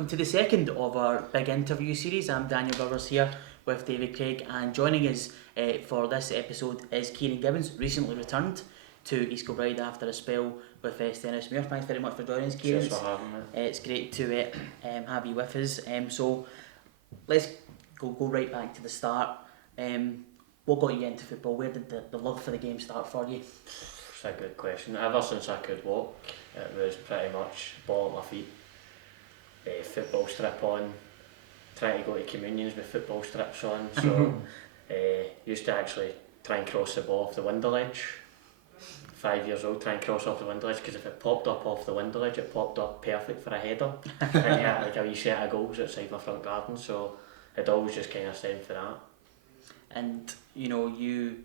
welcome to the second of our big interview series. I'm Daniel Burgers here with David Craig, and joining us for this episode is Kieran Gibbons, recently returned to East Kilbride after a spell with Stenhousemuir. Thanks very much for joining us, Kieran. Cheers for having me. It's great to have you with us. So let's go right back to the start. What got you into football? Where did the love for the game start for you? It's a good question. Ever since I could walk, it was pretty much ball at my feet. Football strip on, trying to go to communions with football strips on, so used to actually try and cross the ball off the window ledge. 5 years old, try and cross off the window ledge, because if it popped up off the window ledge, it popped up perfect for a header. And you had like a wee set of goals outside my front garden, so I'd always just kind of sent for that. And you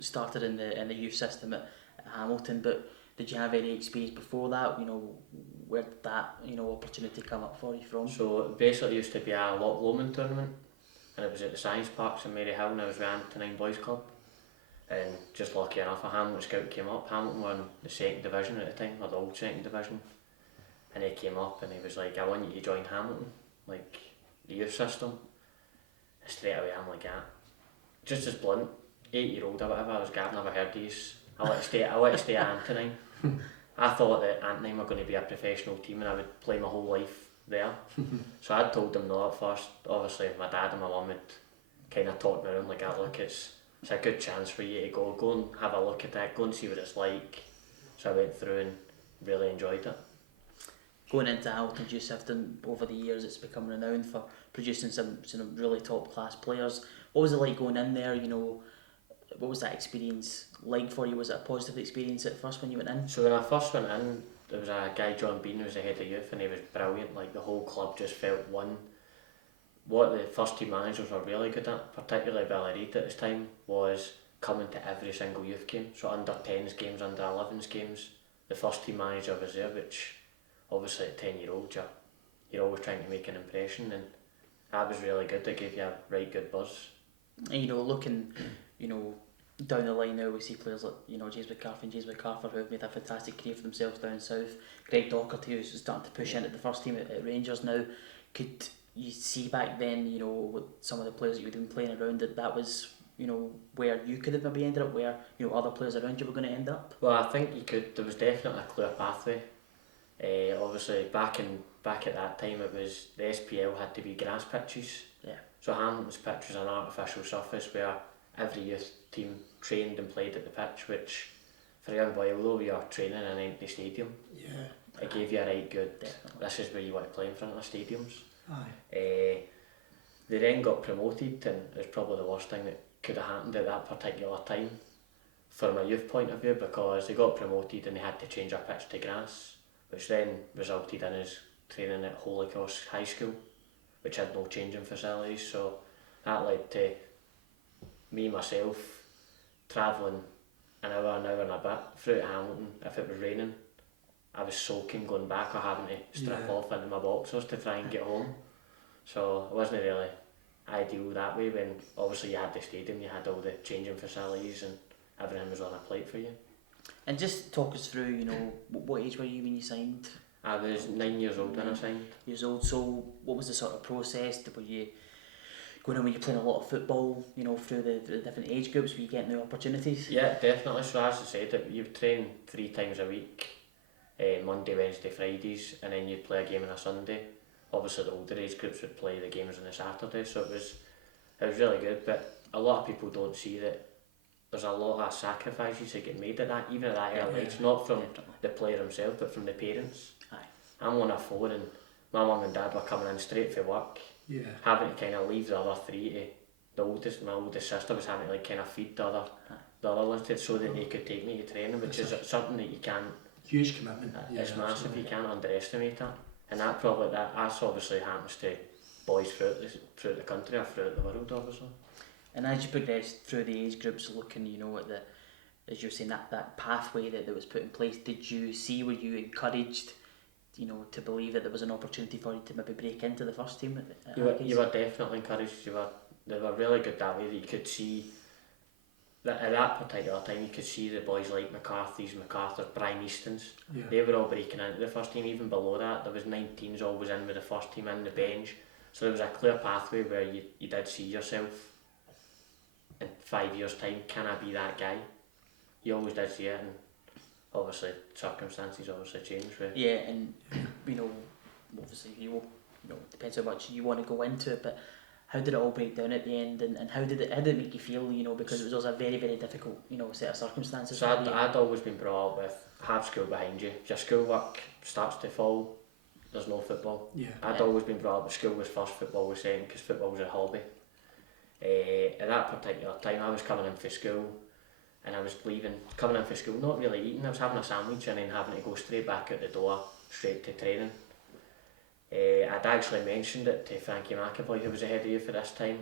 started in the youth system at Hamilton, but did you have any experience before that? Where did that opportunity come up for you from? So basically, it used to be a Loch Lomond tournament, and it was at the Science Parks in Maryhill, and I was with Antonine Boys Club. And just lucky enough, a Hamilton scout came up. Hamilton won the second division at the time, or the old second division. And he came up and he was like, "I want you to join Hamilton, like the youth system." And straight away, I'm like, "Ah." Just as blunt, 8-year-old or whatever, I was I've never heard these. I want to stay at Antonine. I thought that Antonine were going to be a professional team and I would play my whole life there. So I'd told them no at first. Obviously my dad and my mum had kind of talked me around like that. Look, it's a good chance for you to go and have a look at it, go and see what it's like. So I went through and really enjoyed it. Going into Hamilton Youth System, over the years it's become renowned for producing some really top class players. What was it like going in there? What was that experience like for you? Was it a positive experience at first when you went in? So when I first went in, there was a guy, John Bean, who was the head of youth, and he was brilliant. Like, the whole club just felt one. What the first team managers were really good at, particularly Billy Reid at this time, was coming to every single youth game. So under 10s games, under 11s games, the first team manager was there, which obviously at 10-year-old you're always trying to make an impression, and that was really good. It gave you a right good buzz. And looking, down the line now, we see players like James McCarthy who have made a fantastic career for themselves down south. Greg Docherty, who's starting to push in at the first team at Rangers now. Could you see back then, with some of the players that you had been playing around, that was where you could have maybe ended up, where other players around you were going to end up? Well, I think you could. There was definitely a clear pathway. Obviously, back at that time, it was the SPL had to be grass pitches. Yeah. So Hamilton's pitch was an artificial surface where every youth team trained and played at the pitch, which for a young boy, although we are training in an empty stadium, it gave you a right good. Definitely. This is where you want to play in front of stadiums. Aye. They then got promoted, and it's probably the worst thing that could have happened at that particular time from a youth point of view, because they got promoted and they had to change our pitch to grass, which then resulted in us training at Holy Cross High School, which had no changing facilities. So that led to me myself travelling an hour and a bit through to Hamilton. If it was raining, I was soaking going back, or having to strip off into my boxers to try and get home. So it wasn't really ideal that way, when obviously you had the stadium, you had all the changing facilities and everything was on a plate for you. And just talk us through, what age were you when you signed? I was 9 years old when I signed. Years old. So what was the sort of process? Were you going on when you're playing a lot of football, through the different age groups? Were you getting the opportunities? Yeah, definitely. So as I said, you would train 3 times a week, Monday, Wednesday, Fridays, and then you'd play a game on a Sunday. Obviously the older age groups would play the games on a Saturday, so it was really good. But a lot of people don't see that there's a lot of sacrifices that get made at that, even at that early age, not from the player himself, but from the parents. Aye. I'm on a 4 and my mum and dad were coming in straight for work, having to kind of leave the other 3 to my oldest sister was having to like kind of feed the other ones so that they could take me to training, which is something that you can't. Huge commitment. It's massive. Absolutely. You can't underestimate that, and that's obviously happens to boys throughout the country or throughout the world, obviously. And as you progressed through the age groups, looking, at the, as you were saying, that pathway that was put in place, were you encouraged, to believe that there was an opportunity for you to maybe break into the first team? You were definitely encouraged. They were really good that way, that you could see at that particular time you could see the boys like McCarthy's, Brian Easton's, Yeah. they were all breaking into the first team. Even below that there was 19s always in with the first team in the bench, so there was a clear pathway where you did see yourself in 5 years time, can I be that guy? You always did see it, and obviously circumstances obviously changed. Yeah, and obviously depends how much you want to go into it, but how did it all break down at the end, and how did it make you feel, because it was a very, very difficult, set of circumstances. So I'd always been brought up with, have school behind you. If your schoolwork starts to fall, there's no football. Yeah. I'd always been brought up with school was first, football was second, because football was a hobby. At that particular time I was coming in for school, and I was coming in for school, not really eating. I was having a sandwich and then having to go straight back out the door, straight to training. I'd actually mentioned it to Frankie McAvoy, who was ahead of you for this time,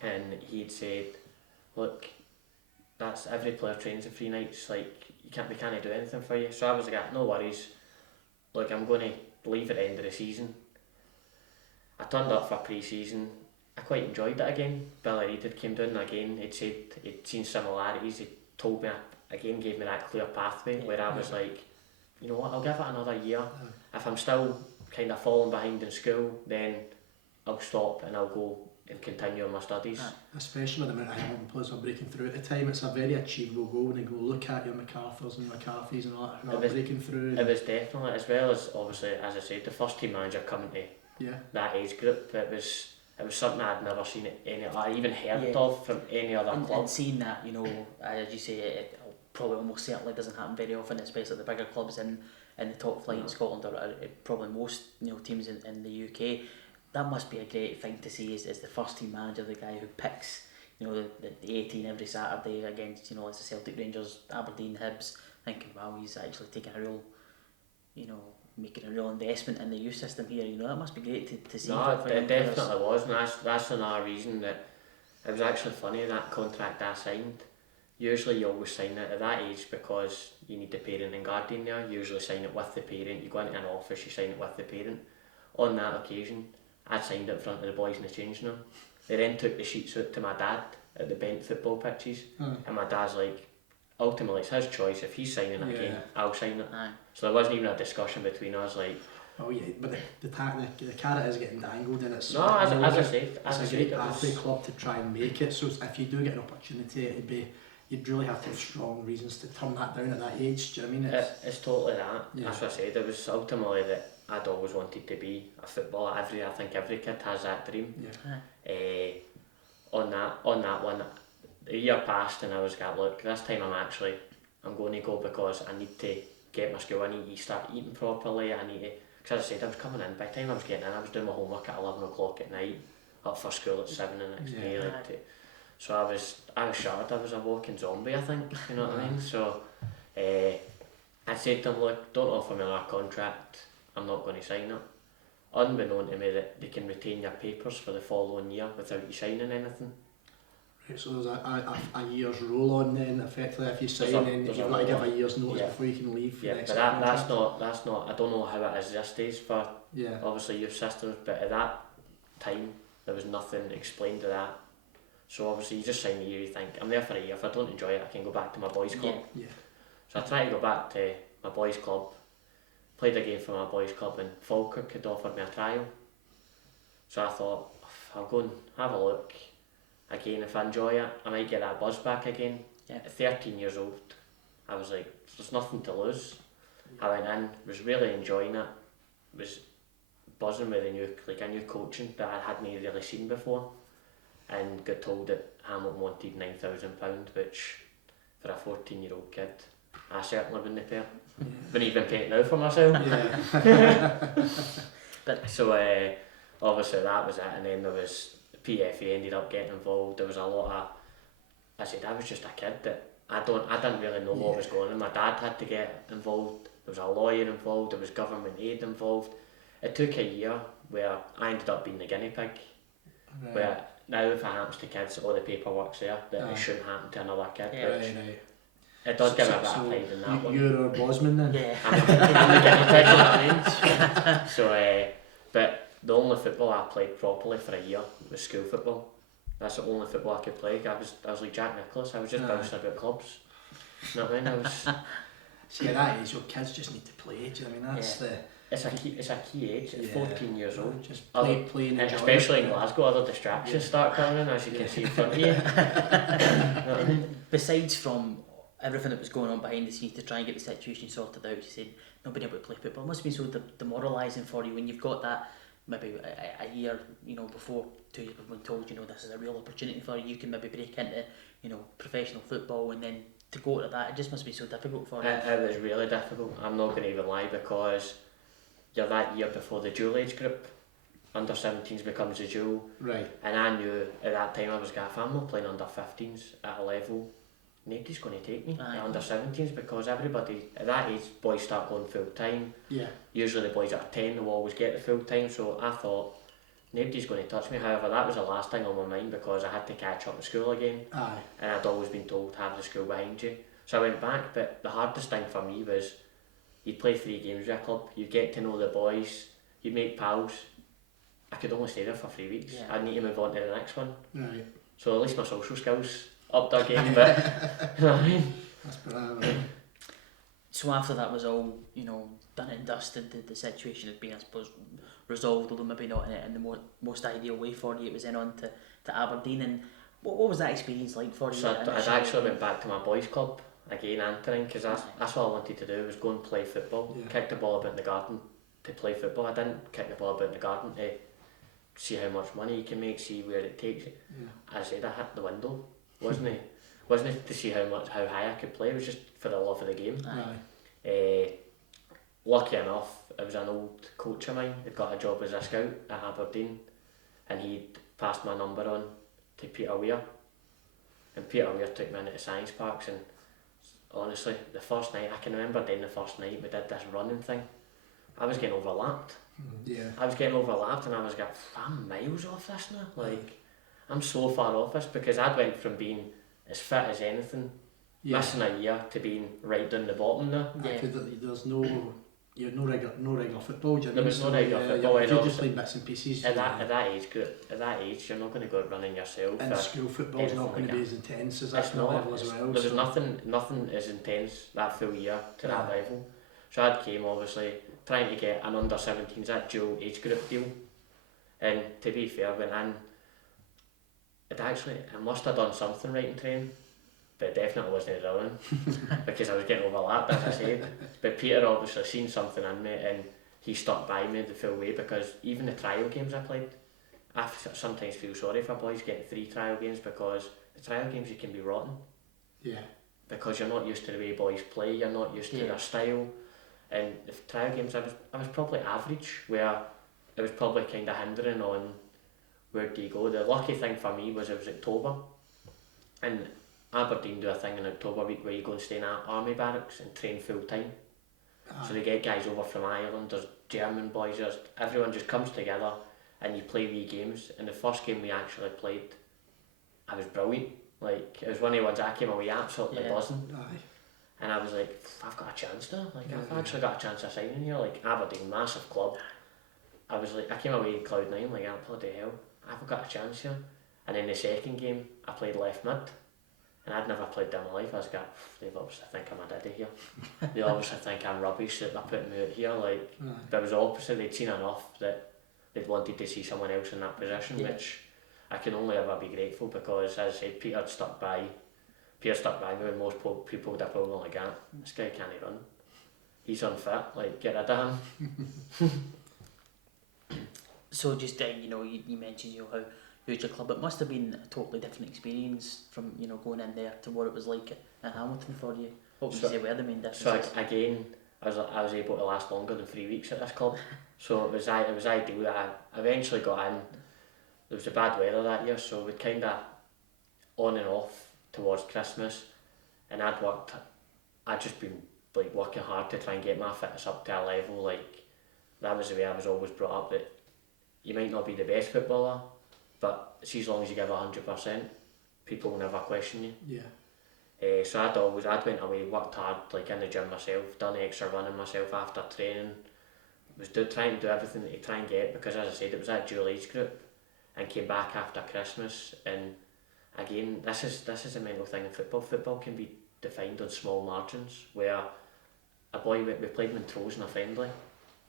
and he'd said, look, that's every player trains in 3 nights, like we can't do anything for you. So I was like, no worries, look, I'm going to leave at the end of the season. I turned up for pre-season. I quite enjoyed it again. Billy Reid had came down again, he'd said he'd seen similarities, he told me again, gave me that clear pathway where I was like, you know what, I'll give it another year. If I'm still kind of falling behind in school, then I'll stop and I'll go and continue on my studies. Especially with the amount of Hamilton players are breaking through at the time, it's a very achievable goal when you go look at your McArthurs and McCarthy's and all that who are breaking through. It was definitely, as well as obviously, as I said, the first team manager coming to that age group, it was something I'd never seen or even heard of from any other club. And seeing that, as you say, it probably almost certainly doesn't happen very often, especially the bigger clubs in the top flight in Scotland, or probably most teams in the UK. That must be a great thing to see as the first team manager, the guy who picks the 18 every Saturday against as the Celtic, Rangers, Aberdeen, Hibs, thinking, wow, he's actually taking a real making a real investment in the youth system here. That must be great to see. No, it definitely was, and that's another reason that it was actually funny, that contract I signed. Usually you always sign it at that age because you need the parent and guardian there. You usually sign it with the parent. You go into an office, you sign it with the parent. On that occasion, I signed it in front of the boys in the changing room. They then took the sheets out to my dad at the bent football pitches, and my dad's like, ultimately it's his choice. If he's signing it again, I'll sign it. So there wasn't even a discussion between us, like. Oh yeah, but the carrot is getting dangled, and it's. No, as I said, it's a great pathway club to try and make it. So if you do get an opportunity, you'd really have to have strong reasons to turn that down at that age. Do you know what I mean? It's totally that. Yeah. That's what I said. It was ultimately that I'd always wanted to be a footballer. I think every kid has that dream. Yeah. On that one, the year passed and I was like, look, this time I'm going to go because I need to get my school. I need to start eating properly. I need to, because as I said, I was coming in. By the time I was getting in, I was doing my homework at 11 o'clock at night, up for school at 7 the next day. So I was shattered. I was a walking zombie, I think. You know what I mean? So I said to them, look, don't offer me a contract. I'm not going to sign it. Unbeknown to me that they can retain your papers for the following year without you signing anything. Right, so there's a year's roll on then, effectively, if you sign, then you've got to give a year's notice before you can leave. Yeah, but that's not. I don't know how it is these days for obviously youth systems, but at that time there was nothing explained to that. So obviously you just sign the year. You think I'm there for a year. If I don't enjoy it, I can go back to my boys' club. Yeah. So I tried to go back to my boys' club. Played a game for my boys' club, and Falkirk had offered me a trial. So I thought, I'll go and have a look. Again, if I enjoy it, I might get that buzz back again. At 13 years old, I was like, there's nothing to lose. I went in, was really enjoying it, was buzzing with a new coaching that I hadn't really seen before, and got told that Hamilton wanted £9,000, which for a 14-year-old kid, I certainly wouldn't pay it. Wouldn't even pay it now for myself. But so obviously that was it, and then there was PFA ended up getting involved. There was a lot of, I said, I was just a kid that I didn't really know what was going on. My dad had to get involved. There was a lawyer involved. There was government aid involved. It took a year where I ended up being the guinea pig. Right. Where now if it happens to kids, all the paperwork's there that it shouldn't happen to another kid. Right. It does give a bit of pride in that one. You're a Bosman then? Yeah. I'm the guinea pig in that range. So, but the only football I played properly for a year was school football. That's the only football I could play. I was like Jack Nicklaus. I was just bouncing about clubs. You know what I mean? I was. See, at that age, your kids just need to play. Do you know what I mean? That's It's a key age. At 14 years old, just play and and enjoy especially it. in Glasgow, other distractions start coming in, as you can see in front of you. You know what I mean? Besides from everything that was going on behind the scenes to try and get the situation sorted out, you said not being able to play football must have been so demoralising for you when you've got that maybe a year, before 2 years before told this is a real opportunity for you. You can maybe break into professional football, and then to go to that, it just must be so difficult for you. It was really difficult. I'm not going to even lie, because you're that year before the dual age group. Under 17s becomes a dual. Right. And I knew at that time, I was if I'm not playing under 15s at a level, nobody's going to take me at under 17s, because everybody at that age, boys start going full time. Yeah. Usually the boys that are 10 will always get the full time, so I thought nobody's going to touch me. However, that was the last thing on my mind, because I had to catch up in school again. Aye. And I'd always been told have the school behind you. So I went back, but the hardest thing for me was you'd play 3 games with a club, you'd get to know the boys, you'd make pals. I could only stay there for 3 weeks. Yeah. I'd need to move on to the next one. Right. So at least my social skills upped again, but you know what I mean? That's brilliant. So after that was all, done and dusted, the situation had been, I suppose, resolved, although maybe not in the most ideal way for you. It was then on to Aberdeen, and what was that experience like for you? So I'd actually went back to my boys' club again, Antrim, because that's all I wanted to do, was go and play football. Yeah. Kick the ball about in the garden to play football. I didn't kick the ball about in the garden to see how much money you can make, see where it takes you. Yeah. I said I hit the window, wasn't it? Wasn't it to see how high I could play, it was just for the love of the game. Aye. Lucky enough, it was an old coach of mine that got a job as a scout at Aberdeen, and he'd passed my number on to Peter Weir, and Peter Weir took me into the science parks, and honestly, the first night, I can remember then the first night we did this running thing, I was getting overlapped. Yeah. I was getting overlapped, and I was going, I'm miles off this now, like, I'm so far off this, because I'd went from being as fit as anything, missing a year, to being right down the bottom now. Yeah. There's no regular football. Do you know There was no regular football. You're just playing bits and pieces. At that age group, you're not going to go out running yourself. And school football's not going to be as intense as that level as well. There was nothing as intense that full year to that level. So I came obviously trying to get an under 17s, that dual age group deal. And to be fair, when I must have done something right in training, but it definitely wasn't running, because I was getting overlapped, as I said. But Peter obviously seen something in me, and he stuck by me the full way, because even the trial games I played, I sometimes feel sorry for boys getting 3 trial games, because the trial games you can be rotten. Yeah. Because you're not used to the way boys play, you're not used to their style. And the trial games, I was probably average, where it was probably kind of hindering on where do you go. The lucky thing for me was it was October, and Aberdeen do a thing in October week where you go and stay in an army barracks and train full time. So they get guys over from Ireland, there's German boys, everyone just comes together and you play wee games. And the first game we actually played, I was brilliant. Like, it was one of the ones I came away absolutely buzzing. And I was like, I've got a chance now. Like, I've actually got a chance of signing here. Like, Aberdeen, massive club. I was like, I came away in cloud 9, like, bloody hell, I've got a chance here. And then the second game, I played left mid. And I'd never played that in my life. I was going, they obviously think I'm a daddy here. They obviously think I'm rubbish that they're putting me out here. Like, but it was the opposite. They'd seen enough that they'd wanted to see someone else in that position, which I can only ever be grateful, because, as I said, Peter stuck by me when most people would have probably like, this guy can't run. He's unfit, like, get rid of him. So just, you mentioned how huge your club, it must have been a totally different experience from going in there to what it was like in Hamilton for you. What would you say were the main differences? So again, I was able to last longer than 3 weeks at this club, so it was ideal that I eventually got in. There was a bad weather that year, so we'd kind of on and off towards Christmas, and I'd just been like working hard to try and get my fitness up to a level, like, that was the way I was always brought up, that you might not be the best footballer, but see, as long as you give 100%, people will never question you. Yeah. So I'd went away, worked hard, like in the gym myself, done extra running myself after training, was trying to do everything to try and get, because as I said, it was that dual age group, and came back after Christmas. And again, this is a mental thing in football. Football can be defined on small margins, where a boy, we played Montrose in a friendly,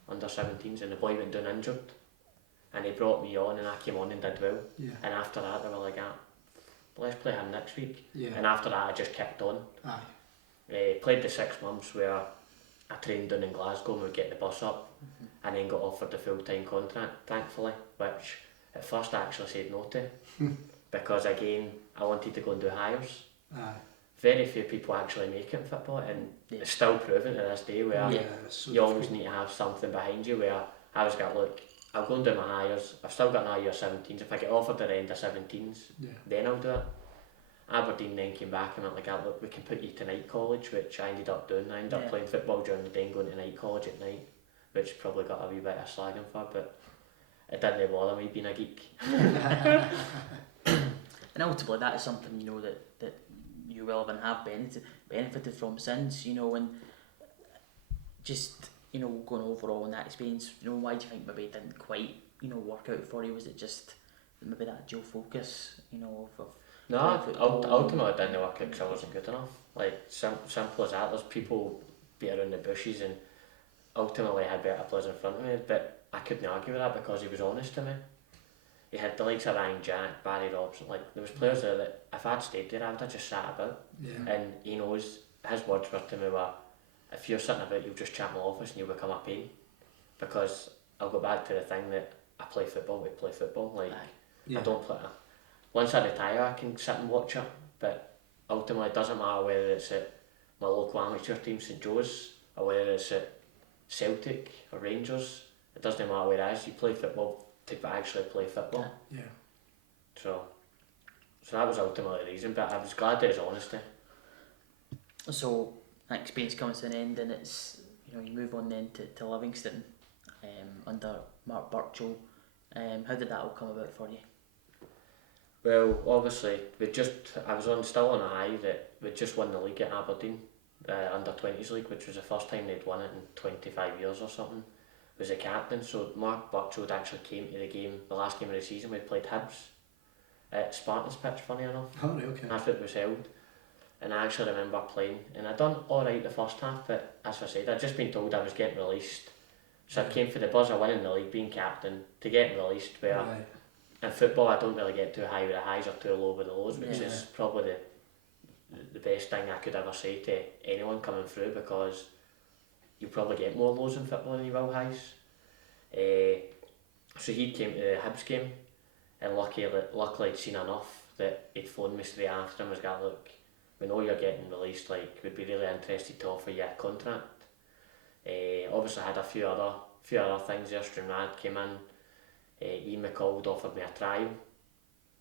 under 17s, and the boy went down injured, and he brought me on, and I came on and did well. Yeah. And after that, they were like, let's play him next week. Yeah. And after that, I just kicked on. Played the 6 months where I trained down in Glasgow and would get the bus up, and then got offered the full-time contract, thankfully, which at first I actually said no to, because again, I wanted to go and do hires. Very few people actually make it in football, and it's still proven to this day where you always need to have something behind you, where I was going, look, I'll go and do my hires, I've still got another year 17s, if I get offered at the end of 17s, then I'll do it. Aberdeen then came back and went like, look, we can put you to night college, which I ended up doing. I ended up playing football during the day and going to night college at night, which probably got a wee bit of slagging for, but it didn't bother me being a geek. And ultimately that is something, you know, that you will have benefited from since, you know, and just, you know, going overall in that experience, you know, why do you think maybe it didn't quite, you know, work out for you? Was it just maybe that dual focus, you know, of no, ultimately it didn't work out because I wasn't good enough. Like, simple as that. There's people beat around the bushes, and ultimately I had better players in front of me, but I couldn't argue with that because he was honest to me. He had the likes of Ryan Jack, Barry Robson, like, there was players there that if I'd stayed there, I would have just sat about. And he knows, his words were to me were, if you're sitting about, you'll just chat in my office and you'll become a pain. Because I'll go back to the thing that I play football, we play football, like, I don't play. Once I retire, I can sit and watch it, but ultimately it doesn't matter whether it's at my local amateur team, St Joe's, or whether it's at Celtic or Rangers. It doesn't matter where it is, you play football to actually play football. So that was ultimately the reason, but I was glad that his honesty. So that experience comes to an end, and it's, you know, you move on then to Livingston under Mark Burchell. How did that all come about for you? Well, obviously, I was still on a high that we'd just won the league at Aberdeen, under 20s league, which was the first time they'd won it in 25 years or something. Was the captain, so Mark Burchell actually came to the game, the last game of the season. We played Hibs at Spartans pitch, funny enough. Oh, right, okay. That's what it was held. And I actually remember playing, and I'd done alright the first half, but as I said, I'd just been told I was getting released. So I came for the buzz of winning the league, being captain, to getting released, where in football I don't really get too high with the highs or too low with the lows, which is probably the best thing I could ever say to anyone coming through, because you probably get more lows in football than you will highs. So he came to the Hibs game, and luckily I'd seen enough that he'd phoned me straight after and was like, look, we know you're getting released, like, we'd be really interested to offer you a contract. Obviously I had a few other things there. Stranrad came in, Ian McCall offered me a trial.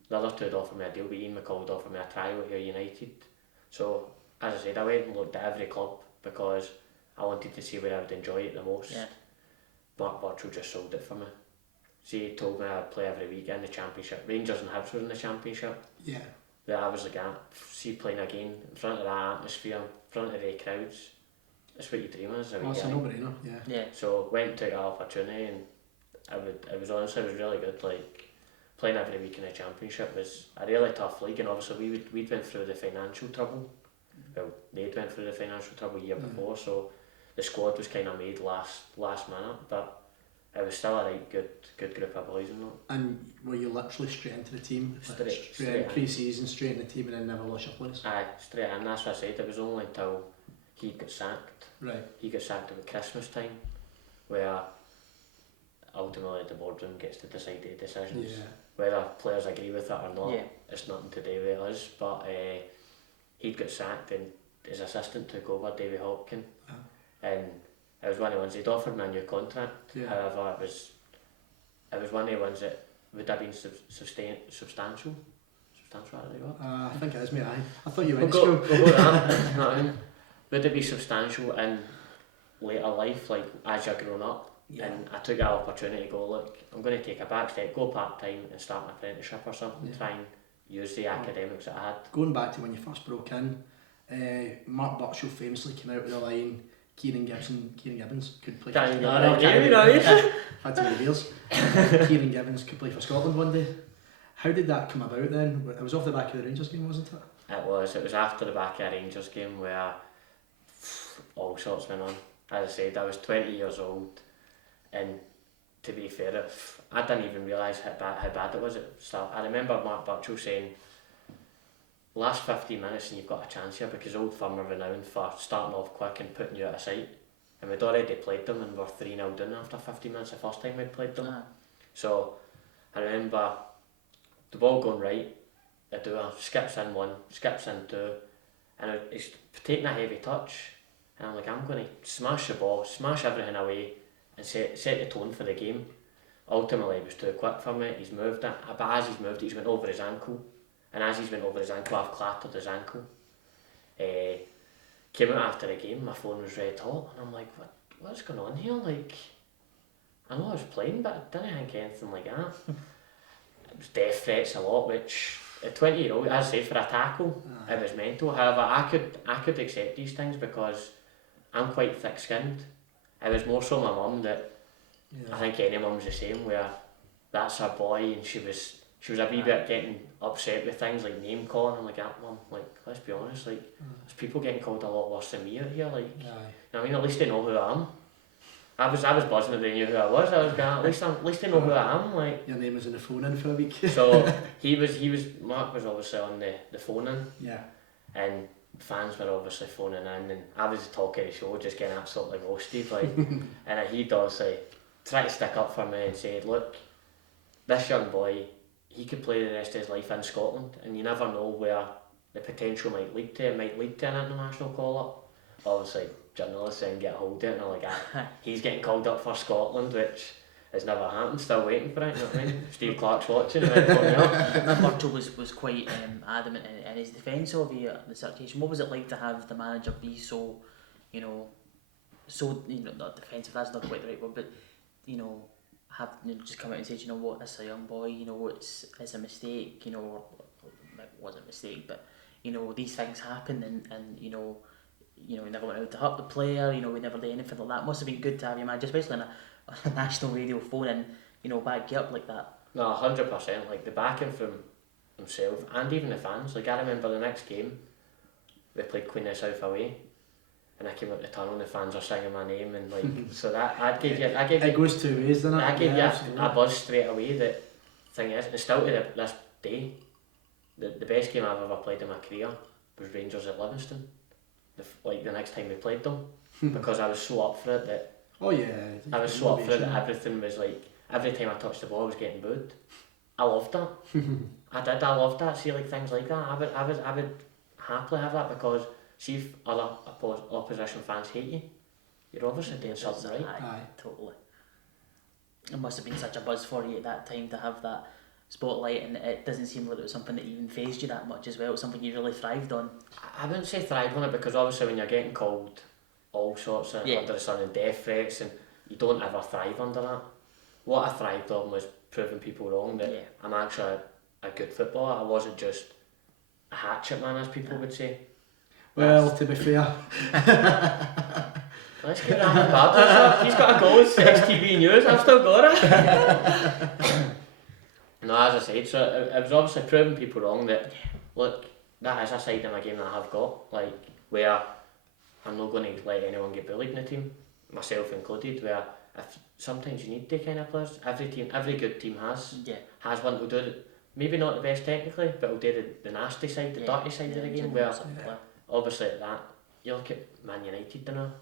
The other two had offered me a deal, but Ian McCall offered me a trial at United. So as I said, I went and looked at every club because I wanted to see where I would enjoy it the most. Mark Burchell just sold it for me. See, he told me I'd play every week in the Championship. Rangers and Hibs were in the Championship. That I was like, see, playing again in front of that atmosphere, in front of the crowds. It's what you dream of as a wee guy. That's a no-brainer, So went and took that opportunity, and it was honestly, it was really good. Like, playing every week in the Championship was a really tough league, and obviously we'd went through the financial trouble. Well, they'd went through the financial trouble a year before, so the squad was kind of made last minute, but it was still a right good group of boys and that. And were you literally straight into the team? Straight in pre-season, straight in the team, and then never lost your place? Aye, straight in. That's what I said. It was only until he got sacked. Right. He got sacked at Christmas time, where ultimately the boardroom gets to decide the decisions. Whether players agree with it or not, it's nothing to do with us. But he'd got sacked, and his assistant took over, Davy Hopkin, and it was one of the ones, he'd offered me a new contract. However, it was one of the ones that would have been substantial. I think it is, mate. I thought you went we'll to go school. that. Would it be substantial in later life, like as you're growing up? And I took that opportunity to go, look, I'm going to take a back step, go part-time and start an apprenticeship or something, try and use the academics that I had. Going back to when you first broke in, Mark Burchell famously came out with the line, Kieran Gibbons could play for Scotland. Had to be the Bears. Kieran Gibbons could play for Scotland one day. How did that come about then? It was off the back of the Rangers game, wasn't it? It was after the back of a Rangers game where all sorts went on. As I said, I was 20 years old, and to be fair, I didn't even realise how bad it was at the start. I remember Mark Burchell saying, last 15 minutes and you've got a chance here, because Old Firm are renowned for starting off quick and putting you out of sight. And we'd already played them and were 3-0 down after 15 minutes the first time we'd played them. So I remember the ball going right, I do a skips in one, skips in two, and he's taking a heavy touch, and I'm like, I'm going to smash the ball, smash everything away, and set the tone for the game. Ultimately, it was too quick for me. He's moved it, but as he's moved it, he's went over his ankle, and as he's went over his ankle, I've clattered his ankle. Came out after the game, my phone was red hot, and I'm like, what's going on here? Like, I know I was playing, but I didn't think anything like that. It was death threats a lot, which a 20-year-old, as I say, for a tackle, it was mental. However, I could accept these things because I'm quite thick-skinned. It was more so my mum that, I think any mum's the same, where that's her boy, and she was a wee bit getting upset with things like name calling. I'm like, Mum, like, let's be honest, like, there's people getting called a lot worse than me out here, like, you know what I mean, at least they know who I am. I was buzzing that they knew who I was. I was going, at least they know who I am, like. Your name was in the phone in for a week. So Mark was obviously on the phone in. Yeah. And fans were obviously phoning in, and I was the talk of the show, just getting absolutely roasted, like. And he'd obviously try to stick up for me and said, look, this young boy, he could play the rest of his life in Scotland, and you never know where the potential might lead to. It might lead to an international call-up. Obviously, journalists then get a hold of it, and they're like, he's getting called up for Scotland, which has never happened, still waiting for it, you know what I mean? Steve Clark's watching, and Burchell was quite adamant in his defence of you at the situation. What was it like to have the manager be so, not defensive, that's not quite the right word, but, have just come out and said, you know what, this is a young boy, it's a mistake, it wasn't a mistake, but, these things happen, and we never went out to hurt the player, we never did anything like that. Must have been good to have your manager, especially on a national radio phone, and back you up like that. No, 100%, like the backing from himself and even the fans. Like, I remember the next game, we played Queen of the South away, and I came up the tunnel and the fans are singing my name, and like, so that gave you it goes two ways, doesn't it? I gave you a buzz straight away. That thing is, and still to this day, the best game I've ever played in my career was Rangers at Livingston. The next time we played them, because I was so up for it that. Oh yeah. I was so up for it that everything was like, every time I touched the ball I was getting booed. I loved that. I loved that. See, like, things like that. I would happily have that, because see if other opposition fans hate you, you're obviously doing something right. Aye, totally. It must have been such a buzz for you at that time to have that spotlight, and it doesn't seem like it was something that even fazed you that much as well. It was something you really thrived on. I wouldn't say thrived on it, because obviously when you're getting called all sorts of under the sun and death threats, and you don't ever thrive under that. What I thrived on was proving people wrong, that I'm actually a good footballer. I wasn't just a hatchet man, as people would say. Well, to be fair. Let's get that bad. He's got a goal, it's XTV News, I've still got it. No, as I said, so it was obviously proving people wrong that, look, that is a side of my game that I have got, like, where I'm not going to let anyone get bullied in the team, myself included, where if sometimes you need the kind of players. Every good team has one who'll do it, maybe not the best technically, but will do the nasty side, the dirty side of the game, where obviously that, you look at Man United now,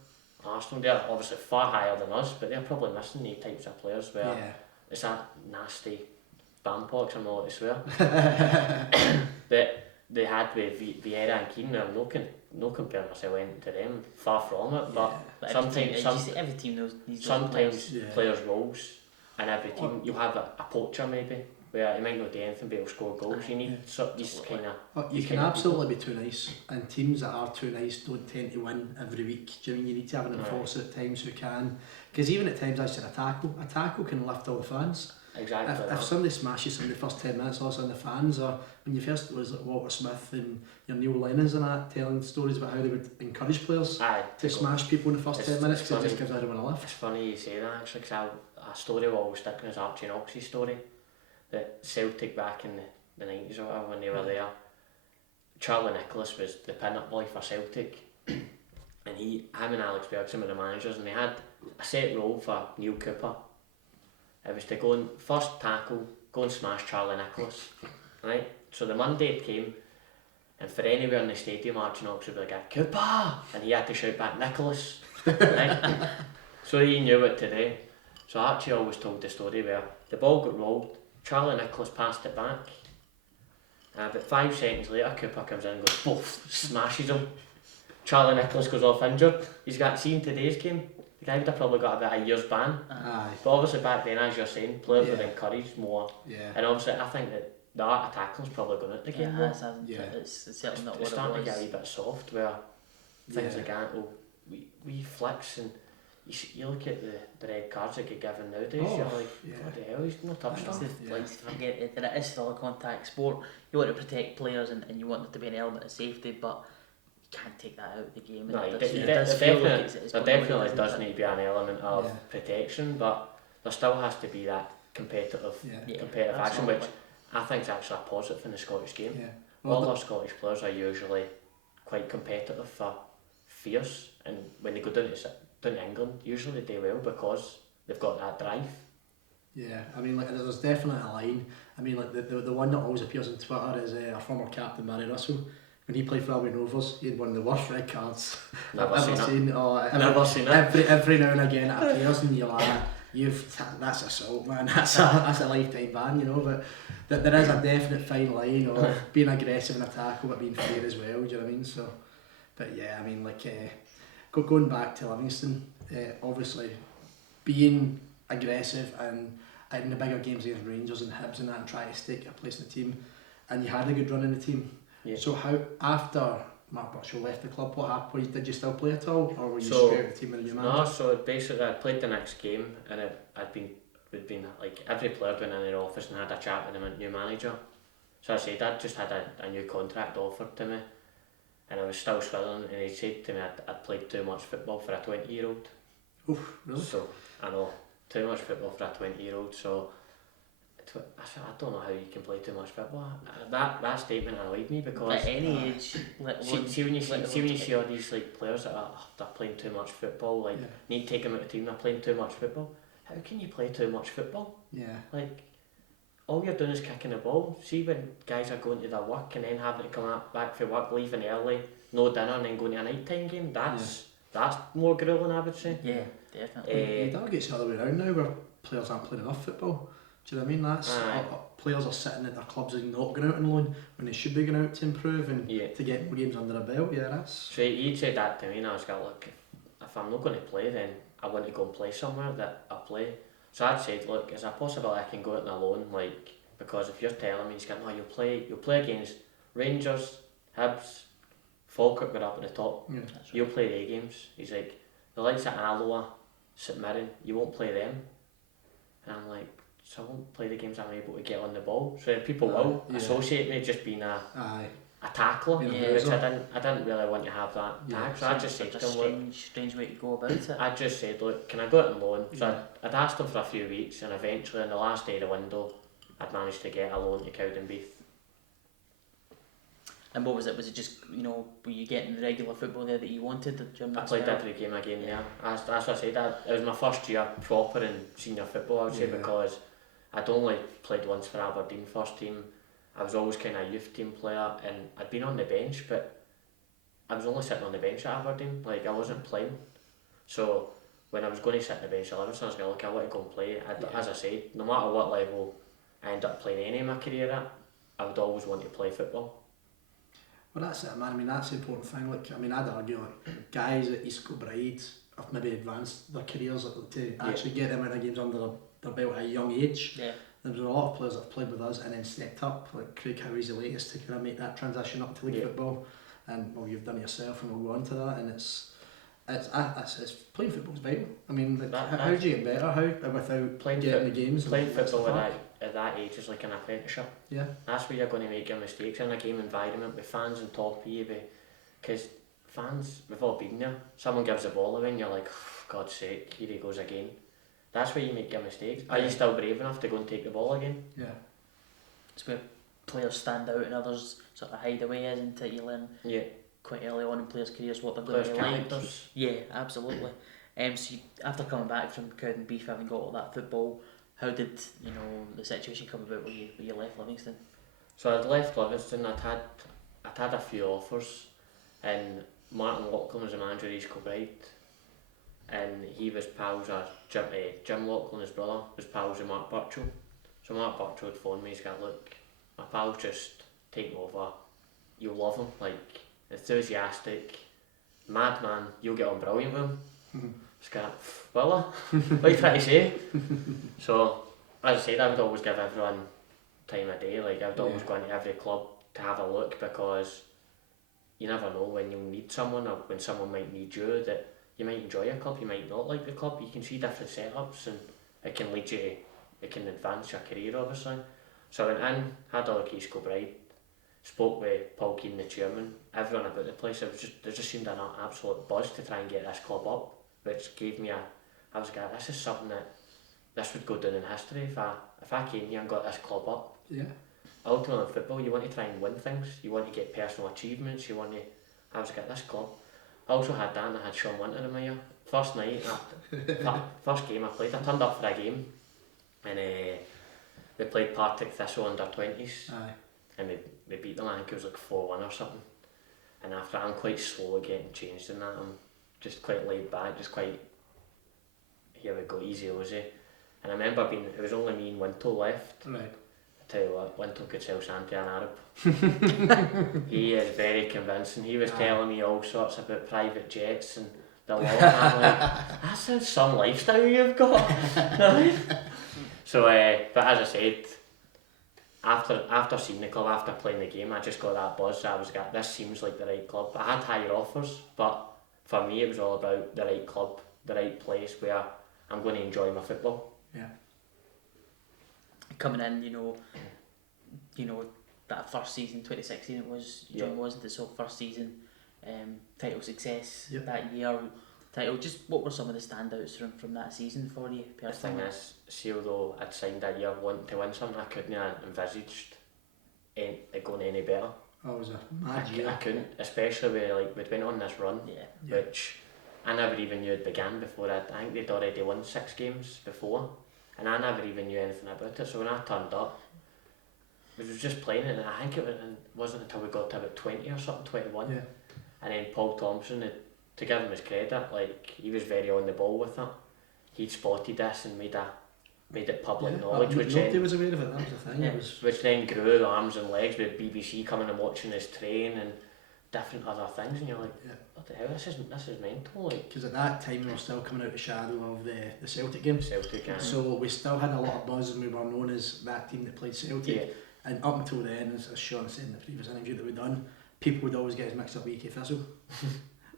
Arsenal, they're obviously far higher than us, but they're probably missing these types of players where it's that nasty bandpox, I'm not allowed to swear, that they had with Vieira and Keane. I'm no comparing myself to them, far from it, but every team needs sometimes players' roles, and every team you'll have a poacher maybe, where he might not do anything but he'll score goals. You need these kind of. You can absolutely be too nice, and teams that are too nice don't tend to win every week. Do you mean you need to have an enforcer at times who can? Because even at times, I said a tackle can lift all the fans. Exactly. If somebody smashes somebody the first 10 minutes, all of a sudden the fans are, when you first was like Walter Smith and your Neil Lennons and that, telling stories about how they would encourage players to smash people in the first 10 minutes, because it just gives everyone a lift. It's funny you say that, actually, because a story will always stick in is Archie Knox's story, that Celtic back in the 90s or whatever when they were there, Charlie Nicholas was the pin-up boy for Celtic, and him and Alex Bergson were the managers, and they had a set role for Neil Cooper. It was to go and first tackle, go and smash Charlie Nicholas, right? So the Monday came, and for anywhere in the stadium, Archie Knox would be like, Cooper! And he had to shout back, Nicholas, right? So he knew what to do. So Archie always told the story where the ball got rolled, Charlie Nicholas passed it back, but 5 seconds later, Cooper comes in and goes, boof, smashes him. Charlie Nicholas goes off injured. He's got seen today's game. The guy would have probably got about a year's ban. But obviously back then, as you're saying, players were encouraged more. And obviously I think that the art of tackling's probably going out the game more. It's certainly not what it was. It's starting to get a wee bit soft where things like that, we flicks, and you look at the red cards that get given nowadays, you're like, bloody hell, he's no touchdown. Like, forget that it is still a contact sport. You want to protect players and you want there to be an element of safety, but you can't take that out of the game. No, There definitely does need to be an element of protection, but there still has to be that competitive action, which I think is actually a positive in the Scottish game. All our Scottish players are usually quite competitive, fierce, and when they go down to England, usually they do well because they've got that drive. Yeah, I mean, like, there's definitely a line. I mean, like, the one that always appears on Twitter is our former captain, Barry Russell. When he played for Albion Rovers, he had one of the worst red cards I've ever seen. Never seen it. Every now and again it appears, and you're like, that's assault, man. That's a lifetime ban, you know. But there is a definite fine line of being aggressive in a tackle, but being fair as well. Do you know what I mean? So, but yeah, I mean, like, going back to Livingston, obviously being aggressive and in the bigger games against Rangers and Hibs and that, and trying to stake your place in the team, and you had a good run in the team. So how, after Mark Birchall left the club, what happened? Did you still play at all, or were you straight out of the team with your manager? No, so basically I played the next game, and we'd been like, every player went in their office and had a chat with the new manager. So I said I'd just had a new contract offered to me, and I was still struggling, and he said to me I'd played too much football for a 20-year-old. Oof, really? So I know, too much football for a 20-year-old. So I said, I don't know how you can play too much football. That statement annoyed me because at any age, see when you see all these like players that they're playing too much football, like need to take them out of the team, they're playing too much football. How can you play too much football? Like, all you're doing is kicking the ball. See when guys are going to their work and then having to come back from work, leaving early, no dinner, and then going to a night time game, that's more grueling, I would say. Yeah, definitely. That gets the other way around now, where players aren't playing enough football. Do you know what I mean? That's players are sitting at their clubs and not going out on loan when they should be going out to improve and to get more games under their belt. That's. So he'd said that to me, and I was like, look, if I'm not going to play, then I want to go and play somewhere that I play. So I'd said, look, is there a possibility I can go out on a loan? Like, because if you're telling me, he's going, no, you'll play against Rangers, Hibs, Falkirk got up at the top. You'll play their games. He's like, the likes of Alloa, St Mirren, you won't play them. And I'm like, so I won't play the games I'm able to get on the ball. So people will associate me just being a tackler, which I didn't really want to have that tag. So I just said to him, strange way to go about it. I just said, look, can I go out on loan? So I'd asked him for a few weeks, and eventually on the last day of the window, I'd managed to get a loan to Cowdenbeath. And what was it? Was it just, were you getting the regular football there that you wanted during that I played every game again there. As I said, it was my first year proper in senior football, I would say, because I'd only played once for Aberdeen first team. I was always kind of a youth team player, and I'd been on the bench, but I was only sitting on the bench at Aberdeen, like I wasn't playing. So when I was going to sit on the bench at Livingston, I was going, look, I want to go and play. As I said, no matter what level I end up playing any of my career at, I would always want to play football. Well, that's it, man. I mean, that's the important thing. Like, I mean, I'd argue, like, guys at Kilbride have maybe advanced their careers to actually get them out of games under their belt at a young age. There's a lot of players that have played with us and then stepped up, like Craig Howie's the latest to kind of make that transition up to league football. And well, you've done it yourself, and we'll go on to that. And it's playing football's vital. I mean, like, how do you get better? How without playing getting the games? Playing football at that age is like an apprenticeship. That's where you're going to make your mistakes in a game environment with fans on top of you, because fans, we've all been there. Someone gives the ball away and you're like, for God's sake, here he goes again. That's where you make your mistakes. Are you still brave enough to go and take the ball again? it's where players stand out and others sort of hide away, isn't it? You learn quite early on in players' careers what they're going to be like. Yeah, absolutely. So after coming back from Cowdenbeath, having got all that football, how did the situation come about where you left Livingston? So I'd left Livingston. I'd had a few offers, and Martin Loughlin was the manager of East Kilbride, and he was pals with Jim Loughlin, his brother, was pals with Mark Burchell. So Mark Burchell had phoned me. He's got, look, my pal's just taken over. You'll love him, like enthusiastic, madman. You'll get on brilliant with him. Just got, will I? What are you trying to say? So, as I said, I would always give everyone time of day. Like, I would always go into every club to have a look, because you never know when you'll need someone, or when someone might need you, that you might enjoy a club, you might not like the club. You can see different setups, and it can lead you, it can advance your career, obviously. So I went in, had a look at East Kilbride, spoke with Paul Keane, the chairman, everyone about the place. There just seemed an absolute buzz to try and get this club up, which gave me I was like, this is something that this would go down in history if I came here and got this club up. Yeah. Ultimately in football, you want to try and win things, you want to get personal achievements, I was like, this club. I also had that, and I had Sean Winter in my ear. First night, first game I played, I turned up for a game, and we played Partick Thistle under 20s. Aye. And we beat them. I think it was like 4-1 or something. And after, I'm quite slow at getting changed in that. I'm just quite laid back, just quite, here we go, easy Aussie. And I remember it was only me and Wintle left. Right. I tell you what, Wintle could sell Santi an Arab. He is very convincing. He was telling me all sorts about private jets and the law. And I'm like, that sounds some lifestyle you've got. So, but as I said, after seeing the club, after playing the game, I just got that buzz. I was like, this seems like the right club. I had higher offers, but for me it was all about the right club, the right place where I'm going to enjoy my football. Yeah. Coming in, that first season, 2016 it was, John, wasn't it? So first season, title success that year. Title, just what were some of the standouts from that season for you personally? The thing is, see, although I'd signed that year wanting to win something, I couldn't have envisaged it going any better. Oh, it was a mad year. I couldn't, especially with we'd went on this run, which I never even knew it began before. I think they'd already won 6 games before, and I never even knew anything about it. So when I turned up, we was just playing it, and I think it wasn't until we got to about 20 or something, 21, and then Paul Thompson had, to give him his credit, like, he was very on the ball with it. He'd spotted this and made it public knowledge, which nobody was aware of it. That was the thing. Yeah, which then grew arms and legs with BBC coming and watching us train and different other things, and you're like, what the hell? This is mental. Like, because at that time we were still coming out of the shadow of the Celtic game. So we still had a lot of buzz, and we were known as that team that played Celtic. Yeah. And up until then, as Sean said in the previous interview that we'd done, people would always get us mixed up with EK Thistle.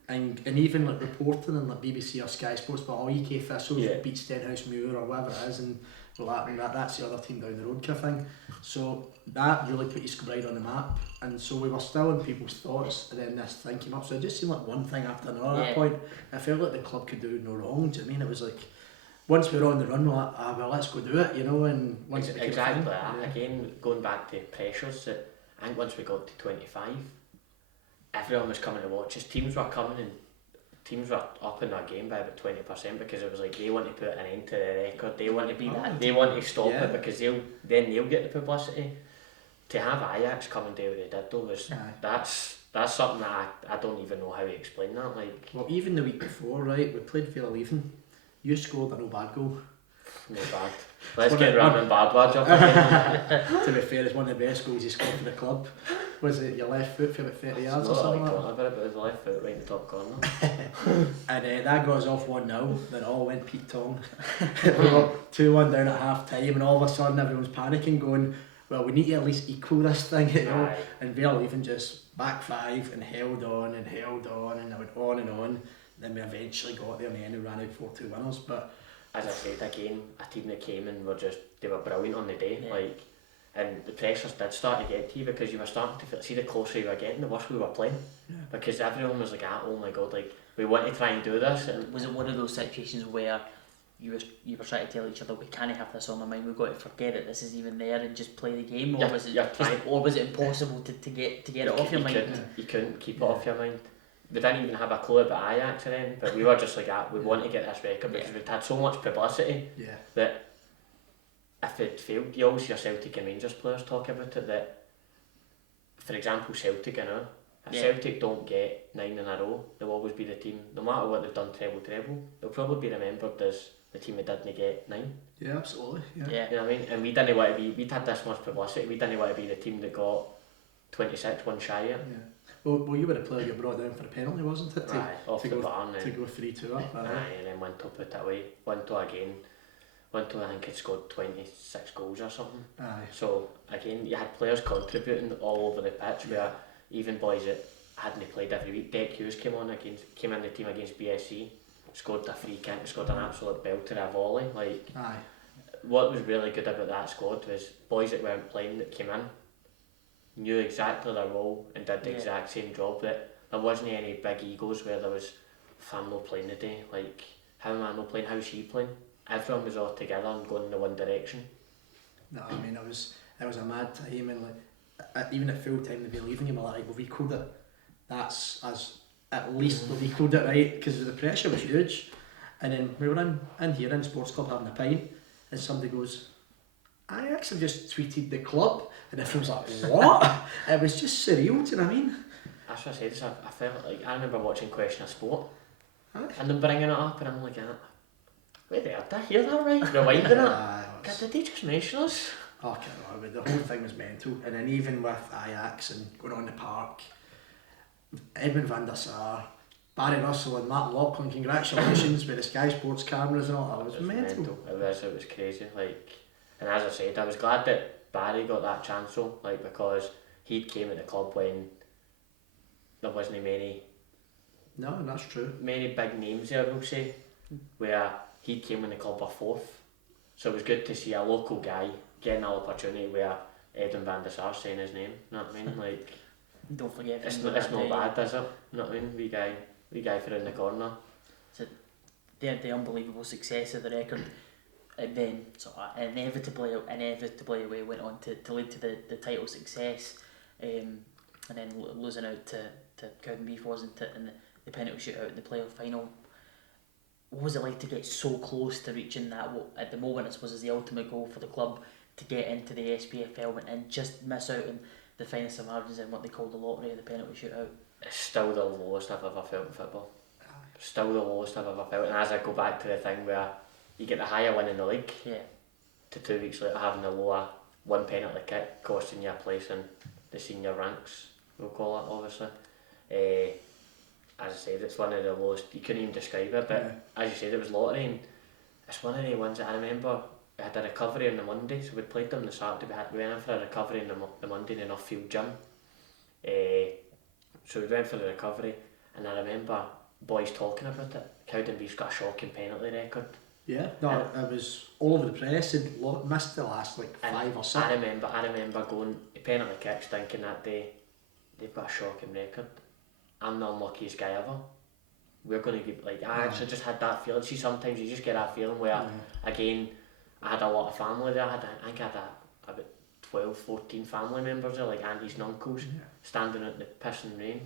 And even like reporting on like BBC or Sky Sports, but EK Thistle beat Stenhouse Muir or whatever it is, and that's the other team down the road kind of thing. So that really put East Kilbride on the map, and so we were still in people's thoughts, and then this thing came up. So it just seemed like one thing after another at that point. I felt like the club could do no wrong. Do you know what I mean? It was like, once we were on the run, we're like, well, let's go do it, and once it became exactly that. Again, going back to pressures, that I think once we got to 25, everyone was coming to watch us. Teams were coming, and teams were upping their game by about 20%, because it was like they want to put an end to the record. They want to be that. They want to stop it, because they'll get the publicity. To have Ajax come and do what they did though was that's something that I don't even know how to explain that. Like, well, even the week before, right, we played Villa Leaven. You scored a no bad goal. No bad. Let's get Ramin Bardwaj up again. To be fair, it's one of the best goals he scored for the club. Was it your left foot for about 30 yards or something? Not like that, but it was left foot right in the top corner. And that got us off 1-0, then all went Pete Tong. We were 2-1 down at half time, and all of a sudden everyone's panicking, going, well, we need to at least equal this thing, And Villa even just back 5 and held on, and it went on and on. Then we eventually got there, and the end we ran out 4-2 winners. But as I said again, a team that came and they were brilliant on the day. Like, and the pressures did start to get to you, because you were starting to feel, see, the closer you were getting, the worse we were playing. Because everyone was like, oh my god, like, we want to try and do this. And was it one of those situations where you were trying to tell each other, we can't have this on our mind, we've got to forget that this is even there and just play the game, or was it impossible to get it off your mind? You couldn't keep it off your mind. We didn't even have a clue about Ajax then, but we were just like, we want to get this record because we'd had so much publicity that if it failed, you always hear Celtic and Rangers players talk about it, that for example Celtic, you know, if Celtic don't get 9 in a row, they'll always be the team, no matter what they've done treble, they'll probably be remembered as the team that didn't get 9. Yeah, absolutely. Yeah. You know what I mean? And we didn't want to be, we'd had this much publicity, we didn't want to be the team that got 26, one shy of it. Yeah. Well, you were the player you brought down for a penalty, wasn't it? Off the barn. To go 3-2 up. And then Winto put it away. Winto again. Winto, I think, had scored 26 goals or something. Aye. So, again, you had players contributing all over the pitch, where even boys that hadn't played every week. Deck Hughes came in the team against BSC, scored a free kick, scored an absolute belter, a volley. Aye. What was really good about that squad was boys that weren't playing that came in knew exactly their role and did the exact same job, that there wasn't any big egos where there was, if I'm not playing today, like, how am I not playing, how's he playing? Everyone was all together and going in the one direction. No, I mean, it was a mad time, and even at full time they'd be leaving him, like, we've equalled it, that's as at least we've equalled it, right, because the pressure was huge. And then we were in here in Sports Club having a pint, and somebody goes, I actually just tweeted the club, and everyone's like, what? It was just surreal, do you know what I mean? That's what I said, I felt like, I remember watching Question of Sport, Aye. and them bringing it up, and I'm like, wait there, did I hear that right? Rewinding it. God, did they just mention us? Oh, I can't remember, the whole thing was mental. And then even with Ajax and going on the park, Edwin van der Sar, Barry Russell and Matt Lachlan, congratulations with the Sky Sports cameras and all that. It was mental. It was crazy. Like, and as I said, I was glad that Barry got that chance though, like, because he came at the club when there wasn't many. No, that's true. Many big names there, I will say, where he came when the club were 4th. So it was good to see a local guy getting an opportunity where Edwin van der Sar saying his name. You know what I mean? Like, don't forget. It's not bad, is it? You know what I mean? We guy for in the corner. So the unbelievable success of the record, and then inevitably we went on to lead to the title success, and then losing out to Cowdenbeath, wasn't it, in the penalty shootout in the playoff final. What was it like to get so close to reaching that, what at the moment I suppose is the ultimate goal for the club, to get into the SPFL and just miss out on the finest of margins in what they call the lottery of the penalty shootout? It's still the lowest I've ever felt in football. Still the lowest I've ever felt. And as I go back to the thing where you get the higher win in the league, to 2 weeks later having the lower one penalty kick costing you a place in the senior ranks, we'll call it, obviously. As I said, it's one of the lowest, you couldn't even describe it, but as you said, it was lottery, and it's one of the ones that I remember. We had a recovery on the Monday, so we played them the Saturday, we went in for a recovery on the Monday in an off-field gym. So we went for the recovery, and I remember boys talking about it. Cowdenbeath's got a shocking penalty record. Yeah, no, it was all over the press, and missed the last 5 or 6. I remember going to penalty kicks thinking that they've got a shocking record. I'm the unluckiest guy ever. We're going to get, I actually just had that feeling. See, sometimes you just get that feeling where, again, I had a lot of family there. I think I had about 12, 14 family members there, like aunties and uncles, standing out in the pissing rain,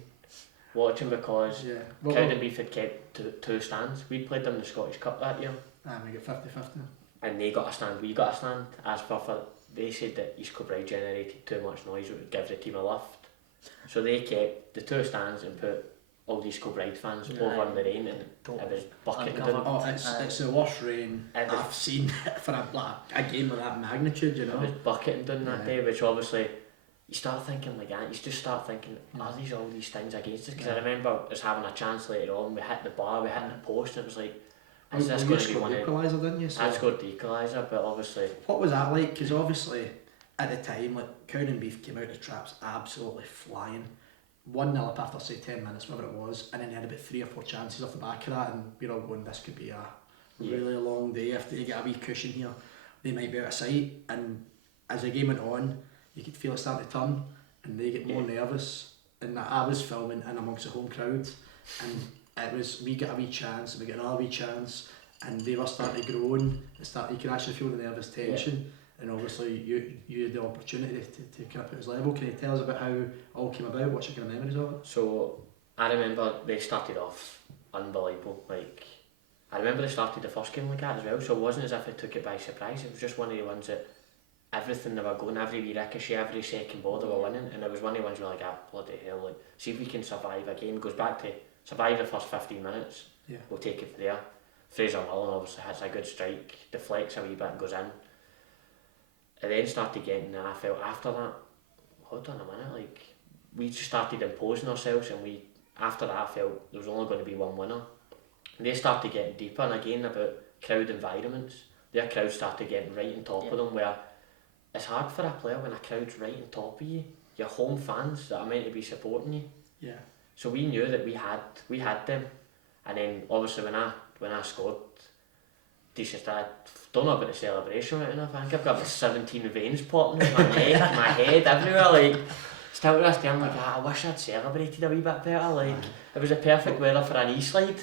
watching, because Cowdenbeath had kept two stands. We played them in the Scottish Cup that year. We got 50-50. And they got a stand, we got a stand. As per, they said that East Kilbride generated too much noise, it would give the team a lift. So they kept the 2 stands and put all these Kilbride fans over in the rain, and it was bucketing down. Oh, it's the worst rain I've seen for a game of that magnitude, you know. It was bucketing down that day, which obviously you start thinking like that. You just start thinking, are these all these things against us? Because I remember us having a chance later on. We hit the bar, we hit the post, and it was like, is this going to be one of the equaliser, didn't you? I scored the equaliser, but obviously. What was that like? Because obviously at the time, Cowdenbeath came out the traps absolutely flying. 1-0 up after say 10 minutes, whatever it was, and then they had about 3 or 4 chances off the back of that, and we're all going, this could be a really long day. If they get a wee cushion here, they might be out of sight. And as the game went on, you could feel it start to turn, and they get more nervous. And I was filming in amongst the home crowd, and it was, we get a wee chance, and we get another wee chance, and they were starting to grow and you could actually feel the nervous tension. And obviously you had the opportunity to kind of put his level. Can you tell us about how it all came about? What's your kind of memories of it? So I remember they started off unbelievable. Like I remember they started the first game like that as well. So it wasn't as if it took it by surprise. It was just one of the ones that everything they were going, every wee ricochet, every second ball they were winning, and it was one of the ones where like, bloody hell, like see if we can survive a game. It goes back to survive the first 15 minutes. Yeah. We'll take it from there. Fraser Mullen obviously has a good strike, deflects a wee bit and goes in. And then started getting, and I felt after that, hold on a minute, like we just started imposing ourselves, and after that I felt there was only going to be one winner. And they started getting deeper, and again about crowd environments, their crowd started getting right on top of them, where it's hard for a player when a crowd's right on top of you, your home fans that are meant to be supporting you. Yeah. So we knew that we had them, and then obviously when I scored, decent. I don't know about the celebration right enough. I think I've got about 17 veins popping in my neck, my head, everywhere. Like, still to this day, I'm like, I wish I'd celebrated a wee bit better. Like, it was a perfect weather for an e-slide.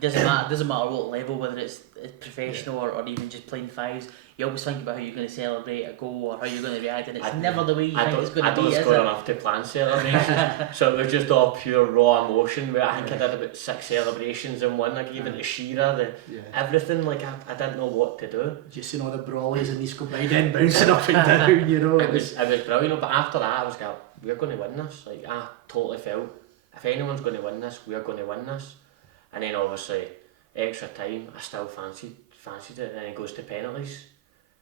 Doesn't matter what level, whether it's professional or even just playing fives. You always think about how you're going to celebrate a goal or how you're going to react, and it's never the way you think it's going to be, is it? I don't score enough to plan celebrations, so it was just all pure raw emotion. Where I think I did about 6 celebrations in one. I gave it to Shearer, everything. Like I didn't know what to do. Just seeing all the brawlies and these Kilbride in bouncing up and down, you know. It was brilliant. But after that, I was going, we're going to win this. Like I totally felt, if anyone's going to win this, we're going to win this. And then obviously extra time, I still fancied it, and then it goes to penalties.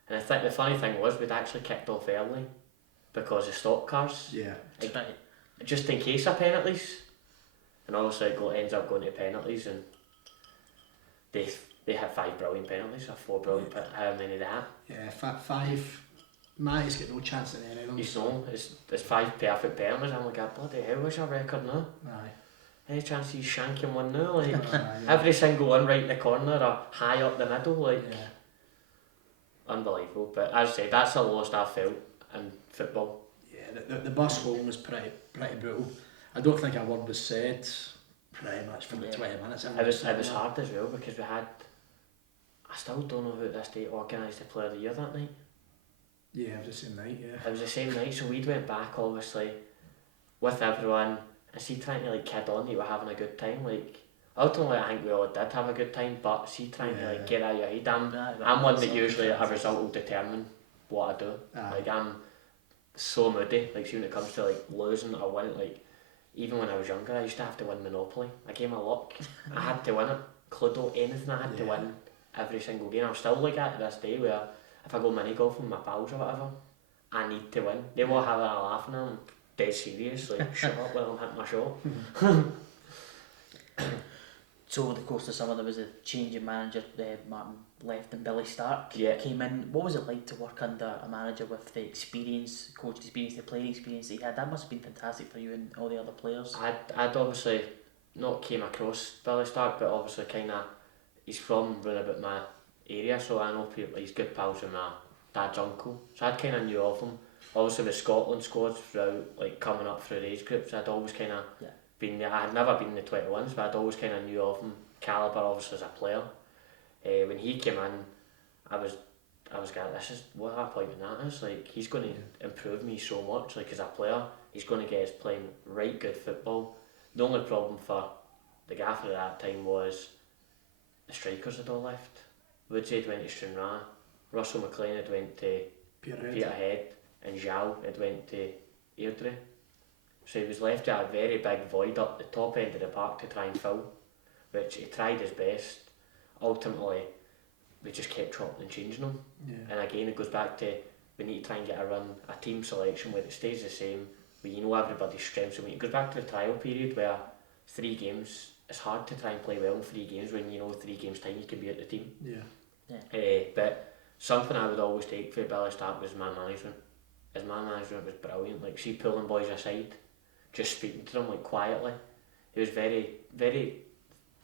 And I think the funny thing was we'd actually kicked off early because of stock cars. Yeah. Like, just in case of penalties. And obviously it ends up going to penalties, and they had 5 brilliant penalties or 4 brilliant. How many they had? Yeah, 5. Matty's got no chance at any of them. You know, it's 5 perfect penalties. I'm like, bloody hell, what's your record now? Aye. Any chance he's shanking one now? Like every single one right in the corner or high up the middle, like. Yeah. Unbelievable, but as I say, that's the lowest I've felt in football. Yeah, the bus home was pretty brutal. I don't think a word was said pretty much for the 20 minutes. It was hard as well because I still don't know who this day organised the Player of the Year that night. Yeah, it was the same night, yeah. It was the same night, so we went back obviously with everyone, and see trying to like kid on that you were having a good time, like ultimately I think we all did have a good time, but see trying to like get out of your head, I'm one that usually a result will determine what I do. Like I'm so moody, like see when it comes to like losing or winning, like even when I was younger I used to have to win Monopoly, a game of luck. I had to win it, Cluedo, anything I had to win every single game. I'm still like that to this day where if I go mini golf with my pals or whatever, I need to win. They will have a laugh and I'm dead serious, like shut up while I'm hitting my shot. So the course of summer there was a change in manager, Martin left and Billy Stark came in. What was it like to work under a manager with the experience, coach experience, the playing experience that he had? That must have been fantastic for you and all the other players. I'd obviously not came across Billy Stark, but obviously he's from round about my area, so I know people, he's good pals with my dad's uncle, so I'd kind of knew of him. Obviously with Scotland squads throughout, like coming up through the age groups, I'd always kind of been there. I had never been in the 21s, but I'd always kind of knew of him, calibre obviously as a player. When he came in, I was going, this is what appointment that is. Like he's going to improve me so much. Like as a player, he's going to get us playing right good football. The only problem for the gaffer at that time was the strikers had all left. Woodsy had went to Stranraer, Russell McLean had went to Peterhead, and Zhao had went to Airdrie. So he was left at a very big void up the top end of the park to try and fill, which he tried his best. Ultimately, we just kept chopping and changing them. And again, it goes back to we need to try and get a team selection where it stays the same, where you know everybody's strengths. It goes back to the trial period where 3 games, it's hard to try and play well in 3 games when you know 3 games time you can be at the team. But something I would always take for Billy Stark was man management. His man management was brilliant. Like see pulling boys aside, just speaking to them like quietly. He was very, very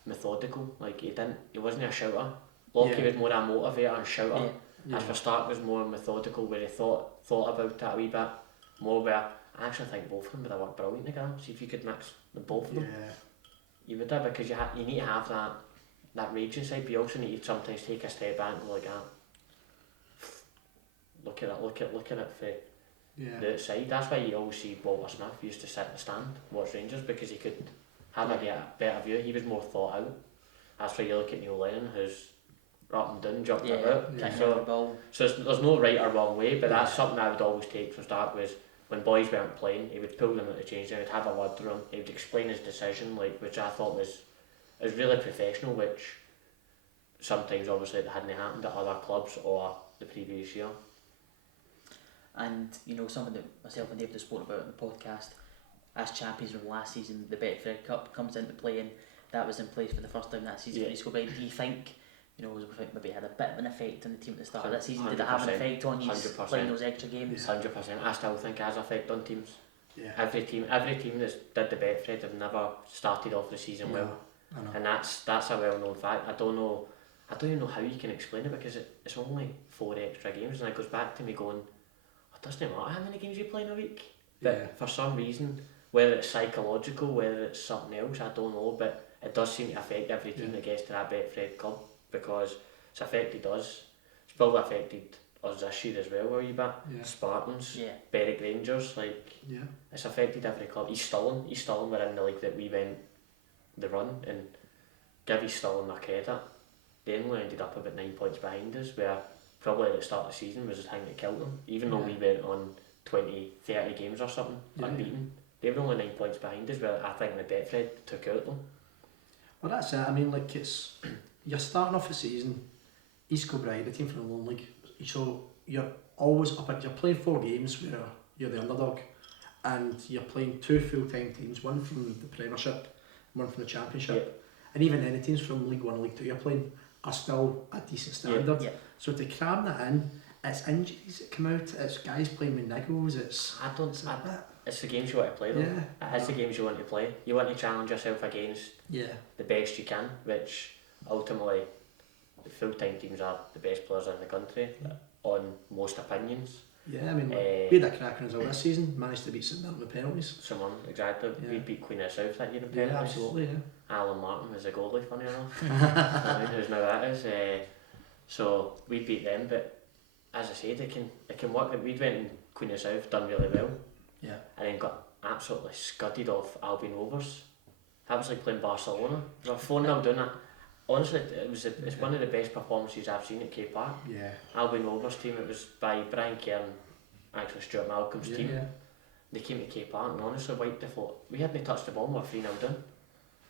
methodical. Like he wasn't a shouter. Lockie was more a motivator and shouter. As for Stark was more methodical, where he thought about it a wee bit more. Where I actually think both of them would have worked brilliant together. See if you could mix the both of them. You would have, because you need to have that that raging side, but you also need to sometimes take a step back and go like, look at it for the outside. That's why you always see Walter Smith used to sit in the stand, watch Rangers, because he could have a better view. He was more thought out. That's why you look at Neil Lennon, who's up and down, jumping about. So there's no right or wrong way, but that's something I would always take from start, was when boys weren't playing, he would pull them out the change, he would have a word to them, he would explain his decision, which I thought was really professional, which sometimes obviously it hadn't happened at other clubs or the previous year. And something that myself and David have spoken about in the podcast, as champions from last season, the Betfred Cup comes into play, and that was in place for the first time that season for East Kilbride. Do you think, maybe it had a bit of an effect on the team at the start of that season? Did it have an effect on you playing those extra games? 100%. I still think it has an effect on teams. Yeah. Every team that's did the Betfred have never started off the season well, and that's a well-known fact. I don't even know how you can explain it, because it's only 4 extra games, and it goes back to me going, it doesn't matter how many games you play in a week. But for some reason, whether it's psychological, whether it's something else, I don't know, but it does seem to affect every team that gets to that Betfred Club, because it's affected us. It's probably affected us this year as well a wee bit. Spartans, Berwick Rangers, it's affected every club. East Stirling were in the league that we went the run, and give East Stirling their credit, they only ended up about 9 points behind us, where probably at the start of the season was the thing that killed them. Even though we went on 20-30 games or something unbeaten, they were only 9 points behind us, where I think the Betfred took out them. Well, that's it. I mean, it's you're starting off the season, East Kilbride, the team from the Lone League, so you're always up you're playing 4 games where you're the underdog, and you're playing 2 full-time teams, one from the Premiership, one from the Championship, and even then the teams from League 1 and League 2 you're playing are still a decent standard. So to cram that in, it's injuries that come out, it's guys playing with niggles, it's the games you want to play though. It is the games you want to play. You want to challenge yourself against the best you can, which ultimately the full-time teams are the best players in the country on most opinions. Yeah, I mean, we had a cracking result this season, managed to beat St Mirren with penalties. Exactly. We beat Queen of the South that year in penalties. Yeah, absolutely, Alan Martin was a goalie, funny enough. I mean, who's now that is. So we beat them, but as I said, it can work. We went in Queen of the South, done really well, and then got absolutely scudded off Albion Rovers. That was like playing Barcelona. We were 4-0 down. Honestly, it's one of the best performances I've seen at K Park. Albion Rovers team, it was by Brian Kieran, actually Stuart Malcolm's team. They came to K Park and honestly wiped the floor. We hadn't touched the ball, we were 3-0 down.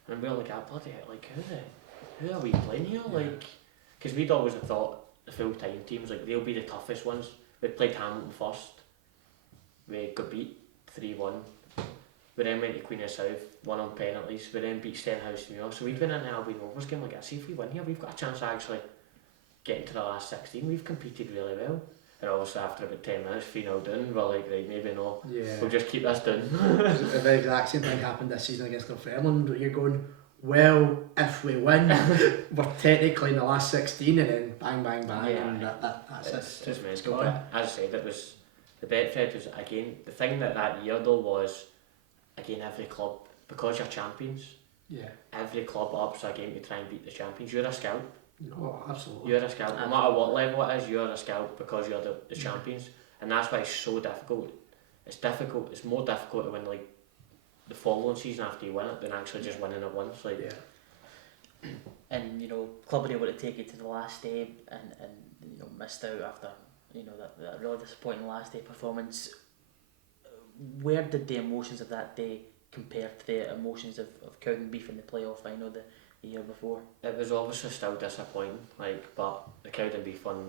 And we were like, bloody hell, like, who are we playing here? Like, because we'd always have thought the full-time teams, like, they'll be the toughest ones. We played Hamilton first. We got beat 3-1. We then went to Queen of the South, won on penalties. We then beat Stenhousemuir. So we'd went in the Albion Rovers game like, see if we win here, we've got a chance of actually getting to the last 16. We've competed really well. And obviously after about 10 minutes, 3-0 down, we're like, right, maybe not. We'll just keep this down. The very exact same thing happened this season against Dunfermline, but you're going, well, if we win, we're technically in the last 16, and then bang, bang, bang, and that's it's mental. As I said, it was, the Betfred was, again, the thing that year though was, again, every club, because you're champions, every club ups a game to try and beat the champions. You're a scalp. Oh, absolutely. You're a scalp. No matter what level it is, you're a scalp because you're the champions. And that's why it's so difficult. It's more difficult to win like the following season after you win it than actually just winning it once. Like. And club were able to take it to the last day and missed out after that really disappointing last day performance. Where did the emotions of that day compare to the emotions of Cowden beefing the playoff final the year before? It was obviously still disappointing, but the Cowden beef won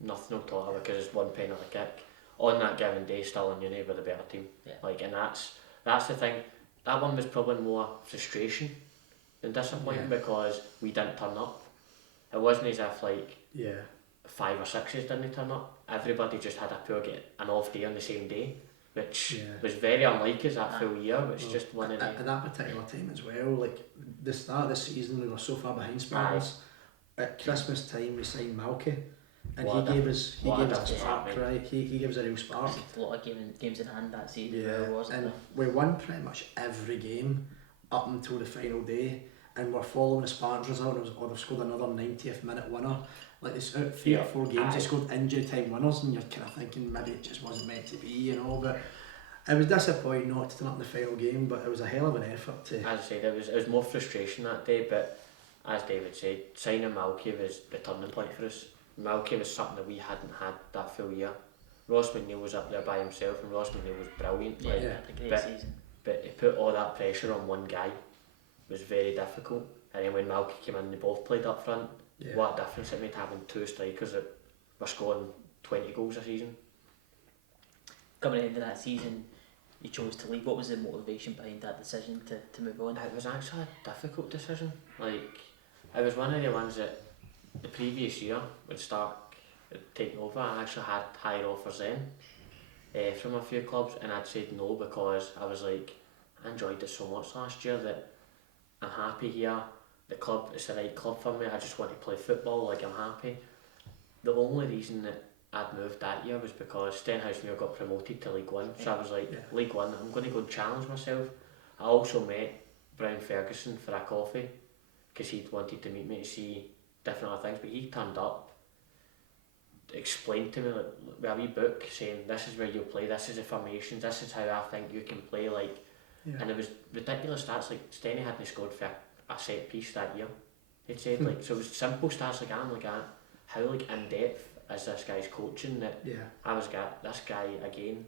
nothing will talk about because it's one penalty kick. On that given day, still in Uni were the better team. And that's the thing. That one was probably more frustration than disappointing because we didn't turn up. It wasn't as if 5 or 6 didn't turn up. Everybody just had an off day on the same day, which was very unlike us that full year, which just one of the... At that particular time as well, like the start of the season, we were so far behind Spartans. At Christmas time, we signed Malky, and he gave us a spark, right? He gave us a real spark. A lot of games in hand that season, wasn't and there? we won pretty much every game up until the final day, and we're following the Spartans result, and they've scored another 90th minute winner. Like it's out 3 or 4 games, they scored injury time winners, and you're kind of thinking maybe it just wasn't meant to be, you know. But it was disappointing not to turn up in the final game, but it was a hell of an effort to. As I said, it was more frustration that day, but as David said, signing Malky was the turning point for us. Malky was something that we hadn't had that full year. Ross McNeil was up there by himself, and Ross McNeil was brilliant. Yeah, like, a great season. But to put all that pressure on one guy was very difficult. And then when Malky came in, they both played up front. Yeah. What a difference it made having 2 strikers that were scoring 20 goals a season. Coming into that season, you chose to leave. What was the motivation behind that decision to move on? It was actually a difficult decision. Like, it was one of the ones that the previous year when Stark had taken over, I actually had higher offers then from a few clubs, and I'd said no because I was like, I enjoyed it so much last year that I'm happy here. The club is the right club for me. I just want to play football, like I'm happy. The only reason that I'd moved that year was because Stenhousemuir got promoted to League One, so I was like, League One, I'm going to go and challenge myself. I also met Brian Ferguson for a coffee because he'd wanted to meet me to see different other things, but he turned up, explained to me like, with a wee book saying this is where you'll play, this is the formations, this is how I think you can play, like. And it was ridiculous stats, like Stenny hadn't scored for a set piece that year, he'd said. Like, so it was simple stats like I'm like, how like in depth is this guy's coaching that I was this guy again,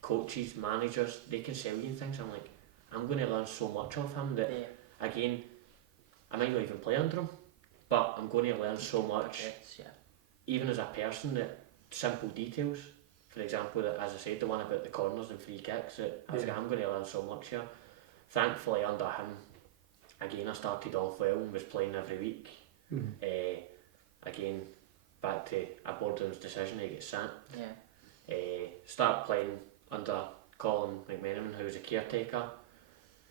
coaches, managers, they can sell you things. I'm like, I'm going to learn so much of him that again, I might not even play under him, but I'm going to learn so much, even as a person, that simple details. For example, that, as I said, the one about the corners and free kicks, that I was like, I'm going to learn so much here. Thankfully, under him, again, I started off well and was playing every week. Again, back to a boardroom's decision to get sacked. Start playing under Colin McMenamin, who was a caretaker.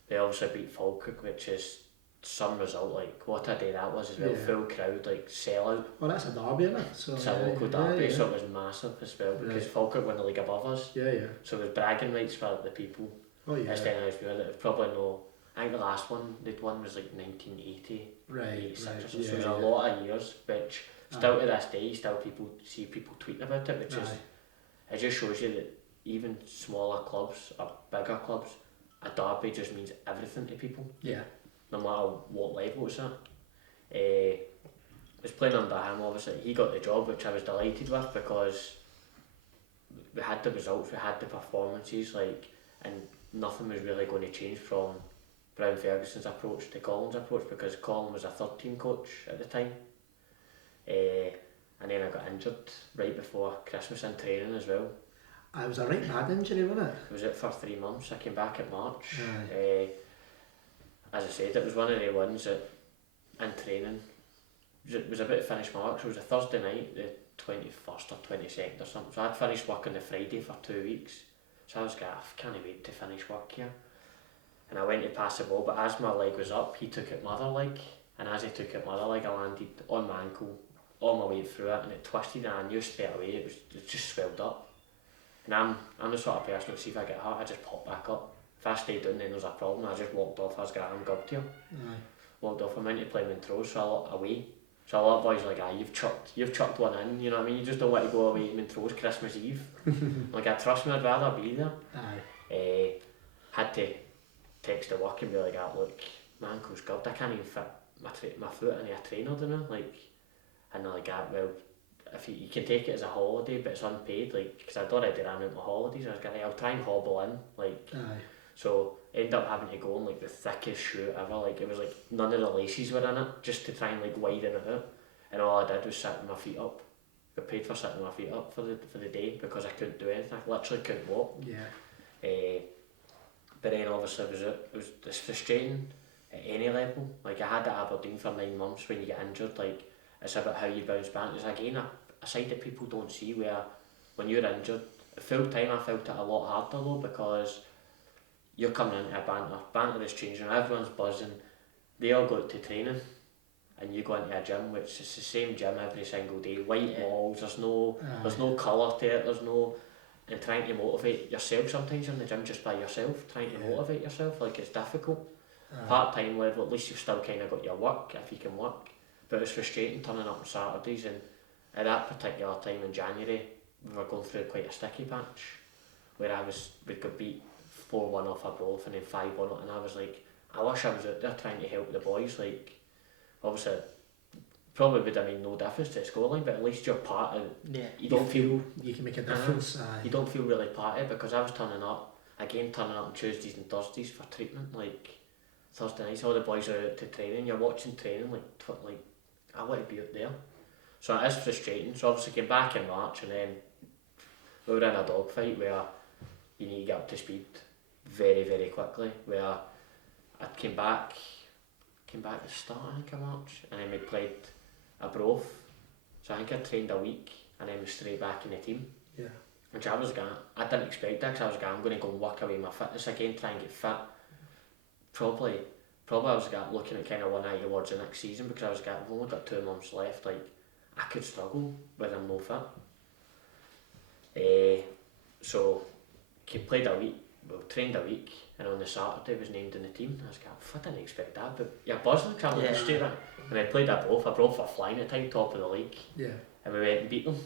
They obviously beat Falkirk, which is some result. Like, what a day that was as well. Full crowd, like sellout. Well, that's a derby, isn't it? So, it's a local derby, so it was massive as well because Falkirk won the league above us. So it was bragging rights for the people. Stenhousemuir that probably know. I think the last one they'd won was like 1980, 86 or so. So it was a lot of years, which still to this day, you still see people tweeting about it, which is, it just shows you that even smaller clubs or bigger clubs, a derby just means everything to people. No matter what level it's at. I was playing under him, obviously. He got the job, which I was delighted with because we had the results, we had the performances, like, and nothing was really going to change from Brian Ferguson's approach to Colin's approach because Colin was a third team coach at the time. And then I got injured right before Christmas in training as well. It was a right bad injury, wasn't it? I was out for 3 months. I came back in March. As I said, it was one of the ones that in training it was about to finish my work, so it was a Thursday night, the 21st or 22nd or something. So I'd finished work on the Friday for 2 weeks. So I was like, I can't wait to finish work here. And I went to pass the ball, but as my leg was up, he took it mother leg. And as he took it mother leg, I landed on my ankle all my way through it, and it twisted, and I knew straight away it just swelled up. And I'm the sort of person that, see if I get hurt, I just pop back up. If I stay down, then there's a problem. I just walked off. I was like, I'm good here. Walked off. I went to play Montrose, so I lot away. So a lot of boys are like, you've chucked one in. You know what I mean? You just don't want to go away to Montrose Christmas Eve. Like, trust me, I'd rather be there. Had to text the work and be like, look, my ankle's gobbled. I can't even fit my foot in a trainer, don't I? Like, and they're like, well, if you can take it as a holiday, but it's unpaid, like, because I'd already ran out my holidays. I was like, I'll try and hobble in, like. So ended up having to go in like the thickest shoe ever. Like, it was like none of the laces were in it, just to try and like widen it out. And all I did was sit with my feet up. Got paid for sitting with my feet up for the day because I couldn't do anything. I literally couldn't walk. But then obviously it's frustrating at any level. Like, I had at Aberdeen for 9 months. When you get injured, like, it's about how you bounce back. It's again a side that people don't see, where when you're injured, full time I felt it a lot harder though, because you're coming into a banter is changing, everyone's buzzing, they all go to training, and you go into a gym which is the same gym every single day, white walls, there's no colour to it, and trying to motivate yourself. Sometimes you're in the gym just by yourself, trying to motivate yourself, like, it's difficult. Part-time level, at least you've still kind of got your work, if you can work. But it was frustrating turning up on Saturdays, and at that particular time in January, we were going through quite a sticky patch, where we got beat 4-1 off Arbroath and then 5-1, and I was like, I wish I was out there trying to help the boys. Like, obviously, probably would have made no difference to the scoreline, but at least you're part of it. Yeah. You don't feel you can make a difference. You don't feel really part of it, because I was turning up on Tuesdays and Thursdays for treatment, like Thursday nights, all the boys are out to training, you're watching training, like I want to be out there. So it is frustrating. So obviously came back in March, and then we were in a dogfight where you need to get up to speed very, very quickly, where I came back at the start, I think, of March, and then we played Arbroath. So I think I trained a week and then was straight back in the team. Yeah. Which I didn't expect that, because I was going, I'm going to go and work away my fitness again, try and get fit. Probably I was looking at kind of one eye towards the next season, because I've only got 2 months left. Like, I could struggle with I'm no fit. So trained a week, and on the Saturday was named in the team. I was going, I didn't expect that, but you're buzzing travelling straight in. And I played Arbroath were flying at the time, top of the league, and we went and beat them.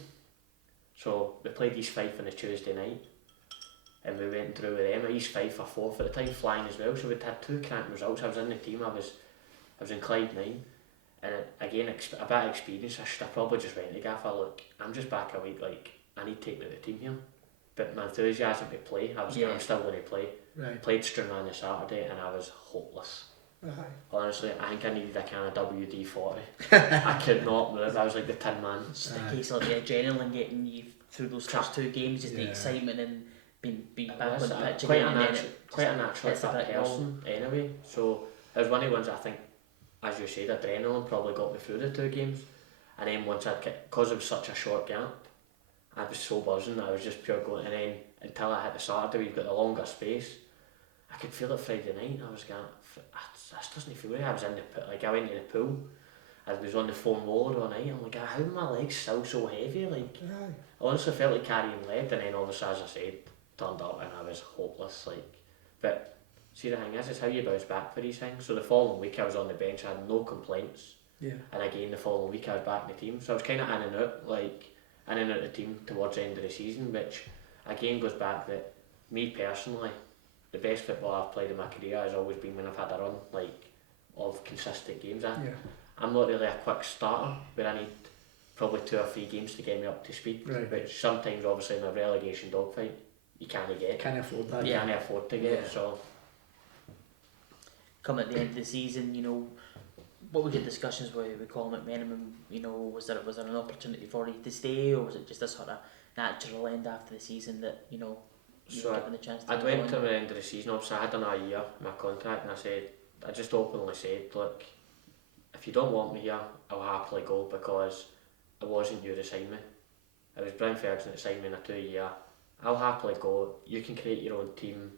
So we played East Fife on a Tuesday night, and we went through with them. East Fife were 4th at the time, flying as well, so we'd had 2 cracking results. I was in the team, I was in Clyde 9, and again, a bit of experience. I probably just went to Gaffer, look, I'm just back a week, like, I need to take me to the team here. But my enthusiasm to play, I'm still going to play. Right. Played Strunman on the Saturday, and I was hopeless. Honestly, I think I needed a can of WD-40. I could not move, I was like the Tin Man. Just a case of the adrenaline getting you through those first 2 games, just the excitement and being back on the pitch again. Quite a natural person anyway, so it was one of the ones I think, as you said, adrenaline probably got me through the 2 games, and then once because it was such a short gap, I was so buzzing, I was just pure going, and then until I hit the Saturday, we've got the longer space, I could feel it Friday night, I was going, this doesn't feel right. I was in the like, I went in the pool, I was on the foam roller all night, I'm like, how are my legs still so heavy? Like, I honestly felt like carrying lead, and then obviously, as I said, turned up and I was hopeless, like, but see, the thing is, it's how you bounce back for these things. So the following week I was on the bench, I had no complaints, and again the following week I was back in the team, so I was kind of in and out of the team towards the end of the season, which again goes back that me personally, the best football I've played in my career has always been when I've had a run, like, of consistent games. I'm not really a quick starter, where I need probably 2 or 3 games to get me up to speed, which sometimes obviously in a relegation dogfight you can't get. Can't afford that. You can't afford to get, so. Come at the end of the season, you know, what were your discussions with Colin McMenamin? You know, was there an opportunity for you to stay, or was it just a sort of natural end after the season that, you know, you were given the chance to I went to the end of the season, obviously I had another year in my contract, and I just openly said, look, if you don't want me here, I'll happily go, because it wasn't you that signed me. It was Brian Ferguson that signed me in a 2-year. I'll happily go, you can create your own team,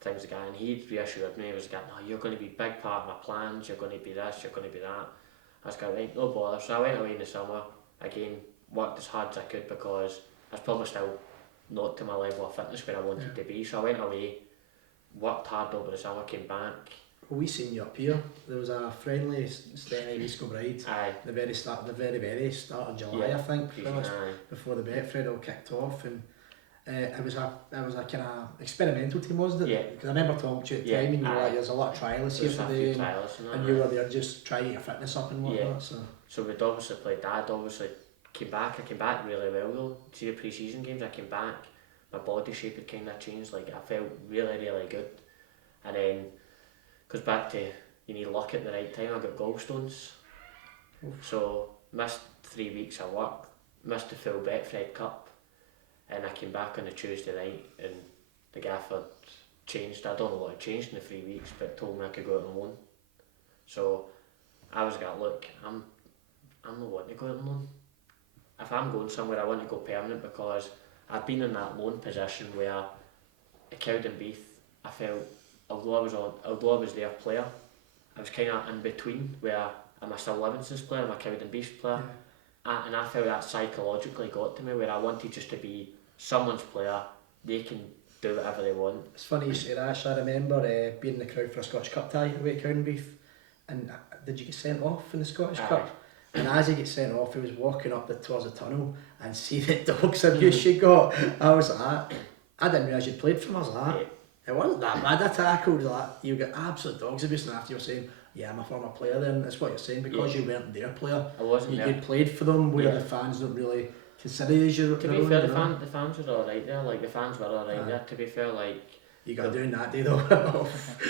things like that, and he reassured me. He was like, no, you're going to be a big part of my plans, you're going to be this, you're going to be that. I was going, right, no bother. So I went away in the summer, again, worked as hard as I could, because I was probably still not to my level of fitness where I wanted to be. So I went away, worked hard over the summer, came back. Well, we seen you up here. There was a friendly Steny in Kilbride. The very start of July, I think, before the Betfred all kicked off, and it was a kind of experimental team, wasn't it? Yeah. Because I remember talking to you at the time, and you were like, "There's a lot of trialists here today," and you were there just trying your fitness up and whatnot. So we'd obviously played that. I came back really well though. See the pre-season games, I came back. My body shape had kind of changed. Like, I felt really, really good, and then. Goes back to, you need luck at the right time. I got gallstones, so missed 3 weeks of work, missed the full Betfred Cup, and I came back on a Tuesday night, and the gaffer changed. I don't know what had changed in the 3 weeks, but told me I could go out on loan. So I was like, look, I'm not wanting to go out on loan. If I'm going somewhere, I want to go permanent, because I've been in that loan position where at Cowdenbeath, I felt, although I was their player, I was kind of in between, where I'm a Still Livingston's player, I'm a Cowdenbeath player, and I felt that psychologically got to me, where I wanted just to be someone's player. They can do whatever they want. It's funny you say that. Actually, I remember being in the crowd for a Scottish Cup tie away at Cowdenbeath, and did you get sent off in the Scottish Cup? And as he gets sent off, he was walking up towards the tunnel and see the dogs abuse she got. I was like, I didn't realise you'd played for us. Like, it wasn't that bad. I tackled like you get absolute dogs abuse, and after you're saying, yeah, I'm a former player. Then that's what you're saying because you weren't their player. I wasn't. You played for them, where the fans don't really consider you as your. To be fair, the fans were alright there. Like the fans were alright there. To be fair, like. You got to do that day though.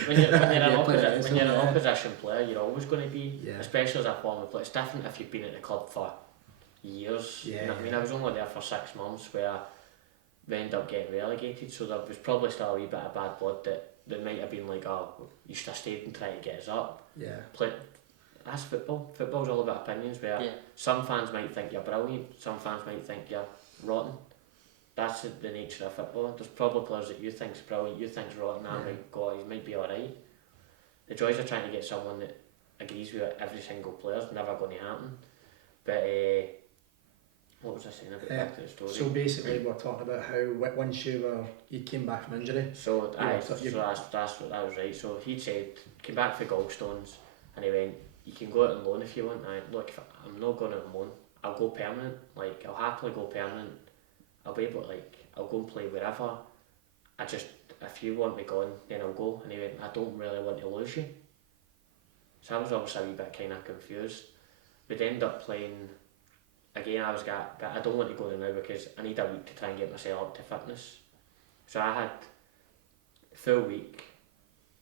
when you're an opposition player, you're always going to be, especially as a former player. It's different if you've been at the club for years. I mean, I was only there for 6 months where we ended up getting relegated, so there was probably still a wee bit of bad blood that might have been like, oh, you should have stayed and tried to get us up. That's football. Football's all about opinions where some fans might think you're brilliant, some fans might think you're rotten. That's the nature of football. There's probably players that you think's brilliant, you think's rotten, and might go, he might be alright. The joys of trying to get someone that agrees with every single player is never going to happen. But what was I saying about back to the story? So basically, we're talking about how once you came back from injury. So that was right. So he said came back for gallstones, and he went, you can go out on loan if you want. Look, I'm not going out on loan. I'll go permanent. Like I'll happily go permanent. I'll be able to, I'll go and play wherever. If you want me gone, then I'll go. And he went, I don't really want to lose you. So I was obviously a wee bit kind of confused. We'd end up playing, again I don't want to go there now because I need a week to try and get myself up to fitness. So I had a full week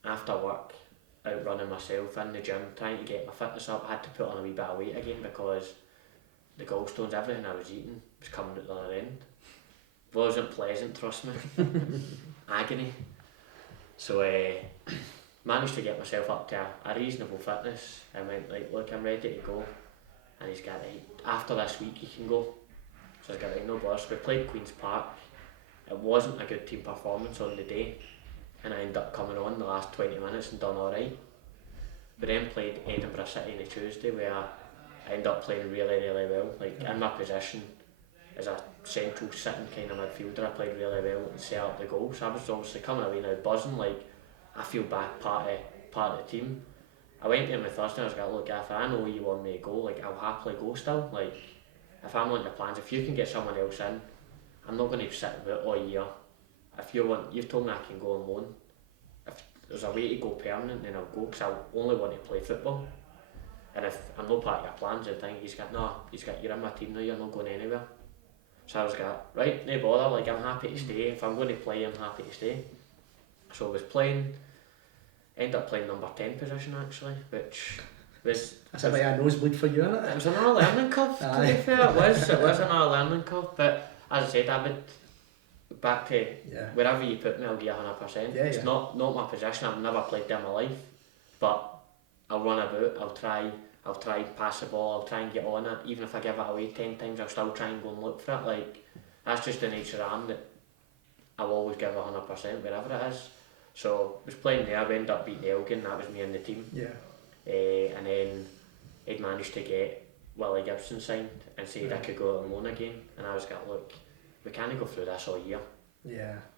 after work out running myself in the gym, trying to get my fitness up. I had to put on a wee bit of weight again because the gallstones, everything I was eating was coming out the other end. Wasn't pleasant, trust me. Agony. So managed to get myself up to a reasonable fitness. I went look, I'm ready to go. And he's got after this week you can go. So he's got no bother. So we played Queen's Park. It wasn't a good team performance on the day, and I ended up coming on the last 20 minutes and done alright. We then played Edinburgh City on the Tuesday where I ended up playing really, really well. In my position as a central sitting kind of midfielder, I played really well and set up the goal. So I was obviously coming away now buzzing, I feel back part of the team. I went to him on Thursday and I was like, look, if I know you want me to go, I'll happily go still. If I'm on your plans, if you can get someone else in, I'm not going to sit with it all year. If you've told me I can go on loan. If there's a way to go permanent, then I'll go because I only want to play football. And if I'm not part of your plans, then you're in my team now, you're not going anywhere. So I was like, right, no bother, I'm happy to stay. If I'm going to play, I'm happy to stay. So I was ended up playing number 10 position actually, which was... That's a nosebleed for you, isn't it? It was another learning curve, to be fair, it was another learning curve, but as I said, I would back to wherever you put me, I'll give 100%. It's not my position, I've never played there in my life, but I'll run about, I'll try pass the ball, I'll try and get on it. Even if I give it away 10 times, I'll still try and go and look for it. That's just the nature I am, that I'll always give 100% wherever it is. So I was playing there, we ended up beating Elgin, that was me and the team. And then he'd managed to get Willie Gibson signed and said I could go on loan again. And I was like, look, we can't go through this all year.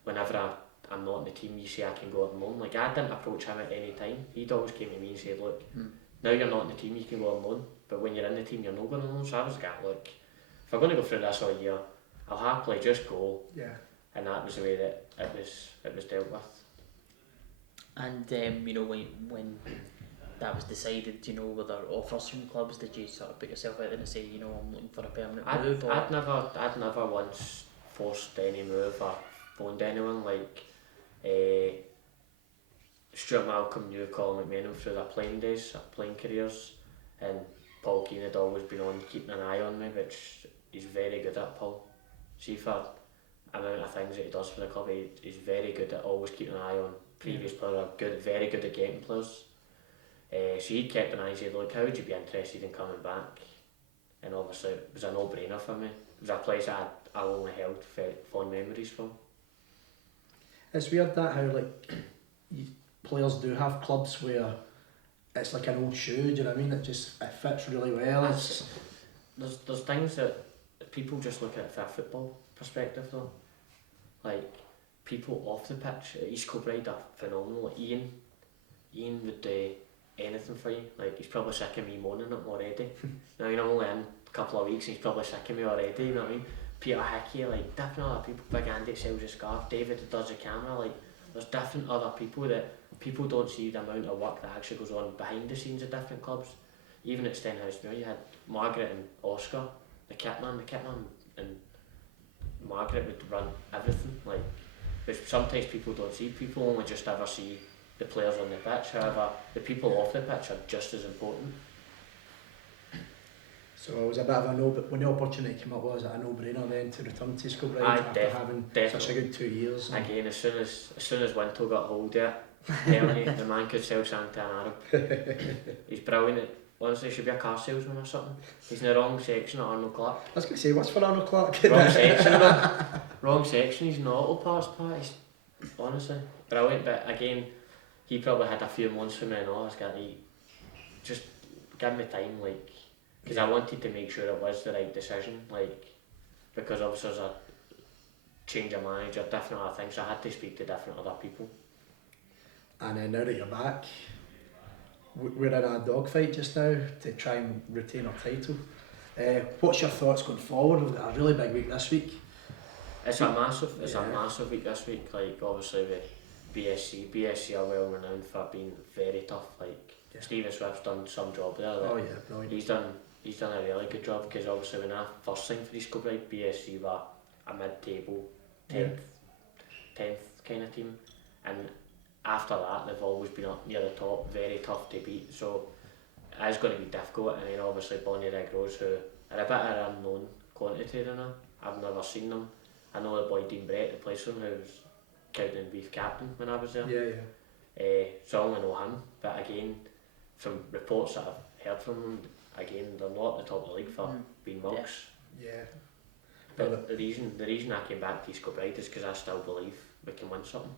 Whenever I'm not in the team, you say I can go on loan. I didn't approach him at any time. He'd always came to me and said, look, now you're not in the team, you can go on loan, but when you're in the team, you're not going on loan. So I was like, look, if I'm going to go through this all year, I'll happily just go. And that was the way that it was dealt with. And when that was decided, were there offers from clubs? Did you sort of put yourself out there and say, I'm looking for a permanent move? I'd never once forced any move or phoned anyone. Stuart Malcolm knew Colin McMahon through their playing days, their playing careers, and Paul Keane had always been on keeping an eye on me, which he's very good at, Paul. See, for the amount of things that he does for the club, he's very good at always keeping an eye on previous players, very good at getting players. So he kept an eye and said, look, how would you be interested in coming back? And obviously it was a no-brainer for me. It was a place I only held fond memories from. It's weird that how players do have clubs where it's like an old shoe, do you know what I mean? It fits really well. There's things that people just look at it from a football perspective though. people off the pitch at East Kilbride are phenomenal. Like Ian would do anything for you. Like, he's probably sick of me moaning at him already. Now, you know, I'm only in a couple of weeks and he's probably sick of me already, you know what I mean? Peter Hickey, like, different other people. Big Andy that sells the scarf, David that does the camera, like, there's different other people that people don't see the amount of work that actually goes on behind the scenes of different clubs. Even at Stenhousemuir, you had Margaret and Oscar, the kitman and Margaret would run everything, like, which sometimes people don't see. People only just ever see the players on the pitch. However, the people off the pitch are just as important. So it was a bit of a no, but when the opportunity came up, was it a no-brainer then to return to Kilbride after having such a good 2 years? Again, as soon as Wintle got hold of it, telling you, the man could sell something to an Arab. He's brilliant. Honestly, he should be a car salesman or something. He's in the wrong section at Arnold Clark. I was going to say, what's for Arnold Clark? Wrong section, though. Wrong section. He's an auto parts part. He's honestly brilliant. But again, he probably had a few months for me and all. I was going to just give me time, like, because I wanted to make sure it was the right decision, like, because obviously there's a change of manager, different other things, so I had to speak to different other people. And then now that you're back, we're in a dogfight just now to try and retain our title. What's your thoughts going forward? We've got a really big week this week. It's a massive week this week. Like, obviously with BSC are well renowned for being very tough. Like, Stephen Swift's done some job there. Oh yeah, brilliant. He's done a really good job, because obviously when I first signed for East Kilbride, BSC were a mid-table 10th kind of team, and after that they've always been up near the top, very tough to beat, so it is going to be difficult. And then obviously Bonnie Rig Rose, who are a bit of an unknown quantity than I've never seen them. I know the boy Dean Brett that plays for him, who was Cowden Beef captain when I was there. So I only know him, but again, from reports that I've heard from him, again, they're not at the top of the league for being mugs. But the reason I came back to East Kilbride is because I still believe we can win something.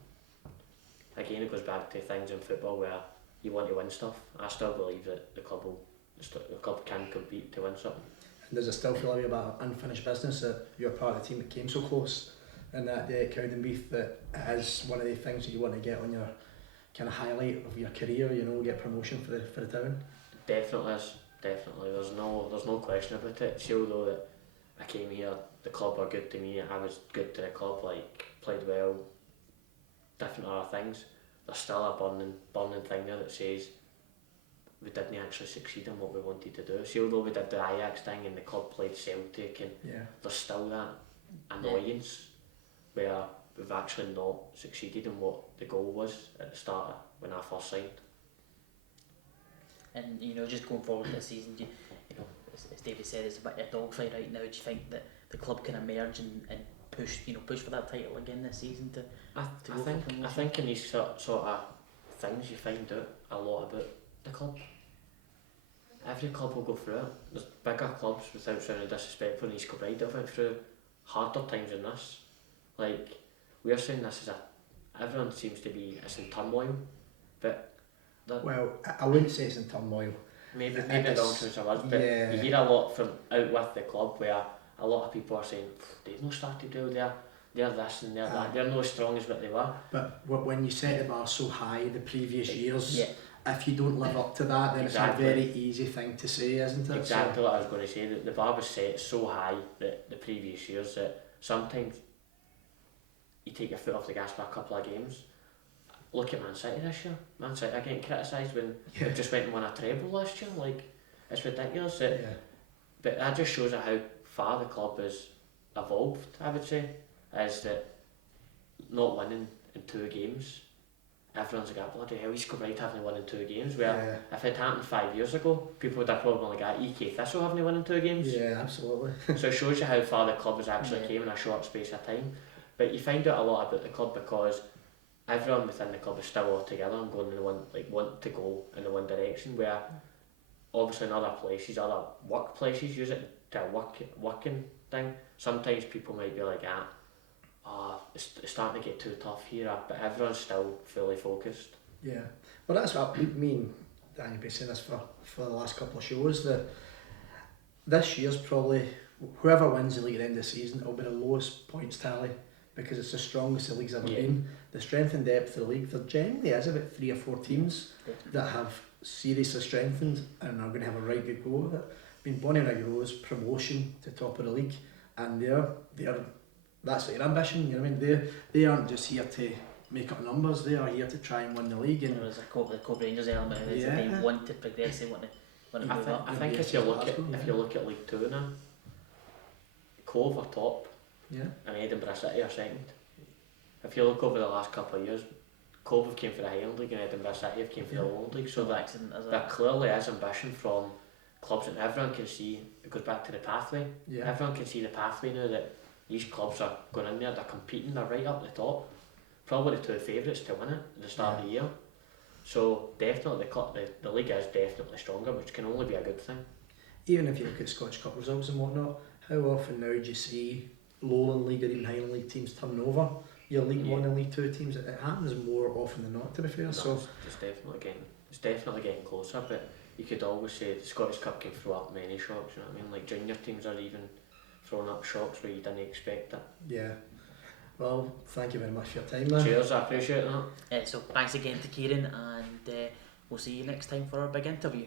Again, it goes back to things in football where you want to win stuff. I still believe that the club can compete to win something. And does it still feel like a bit of unfinished business that you're part of the team that came so close in that day at Cowdenbeath, that it is one of the things that you want to get on your kind of highlight of your career, you know, get promotion for the town? Definitely is. Definitely. There's no question about it. See, although that I came here, the club were good to me, I was good to the club, like, played well, different other things. There's still a burning thing there that says we didn't actually succeed in what we wanted to do. See, although we did the Ajax thing and the club played Celtic, and there's still that annoyance where we've actually not succeeded in what the goal was at the start when I first signed. And, you know, just going forward this season, you know, as David said, it's a bit of a dogfight right now. Do you think that the club can emerge and push for that title again this season to I think in these sort of things you find out a lot about the club. Every club will go through it. There's bigger clubs, without sounding disrespectful, in East Kilbride that went through harder times than this. Like, we're saying this is everyone seems to be, it's in turmoil, but well, I wouldn't say it's in turmoil. Maybe the nonsense I was, but you hear a lot from out with the club where a lot of people are saying they've not started well, they're this and they're that, they're not as strong as what they were. But when you set the bar so high the previous years, if you don't live up to that, then it's a very easy thing to say, isn't it? Exactly what I was going to say, that the bar was set so high that the previous years that sometimes you take your foot off the gas for a couple of games. Look at Man City this year. Man City are getting criticised when they just went and won a treble last year. Like, it's ridiculous. But that just shows how far the club has evolved, I would say, is that not winning in 2 games, everyone's like, bloody hell, East Kilbride haven't won in 2 games, where if it happened 5 years ago, people would have probably like, EKFCTV haven't won in 2 games. Yeah, absolutely. So it shows you how far the club has actually came in a short space of time. But you find out a lot about the club because everyone within the club is still all together and going in the one, like, want to go in the one direction, where obviously in other places, other workplaces use it to a working thing. Sometimes people might be like, it's starting to get too tough here, but everyone's still fully focused. Yeah, well, that's what me and Danny have been saying this for the last couple of shows, that this year's probably, whoever wins the league at the end of the season, it'll be the lowest points tally because it's the strongest the league's ever been. The strength and depth of the league, there generally is about 3 or 4 teams that have seriously strengthened and are going to have a right good go with it. I mean, Bonnyrigg Rose, promotion to top of the league, and that's their ambition. You know what I mean? They aren't just here to make up numbers. They are here to try and win the league. And there's a Cove Rangers element of it. They want to progress. They want to move up. I think if you look at League Two now, Cove are top, and Edinburgh City are second. If you look over the last couple of years, Cove have came for the Highland League and Edinburgh City have came for the Lowland League. So there clearly is ambition from clubs, and everyone can see. It goes back to the pathway. Everyone can see the pathway now that these clubs are going in there. They're competing. They're right up the top. Probably the 2 favourites to win it at the start of the year. So definitely the league is definitely stronger, which can only be a good thing. Even if you look at Scottish Cup results and whatnot, how often now do you see Lowland League or even Highland League teams turn over your League 1 and League 2 teams? It happens more often than not, to be fair. No, so it's definitely getting closer, but you could always say the Scottish Cup can throw up many shocks, you know what I mean? Like junior teams are even throwing up shocks where you didn't expect it. Yeah. Well, thank you very much for your time, man. Cheers, I appreciate that. So thanks again to Kieran, and we'll see you next time for our big interview.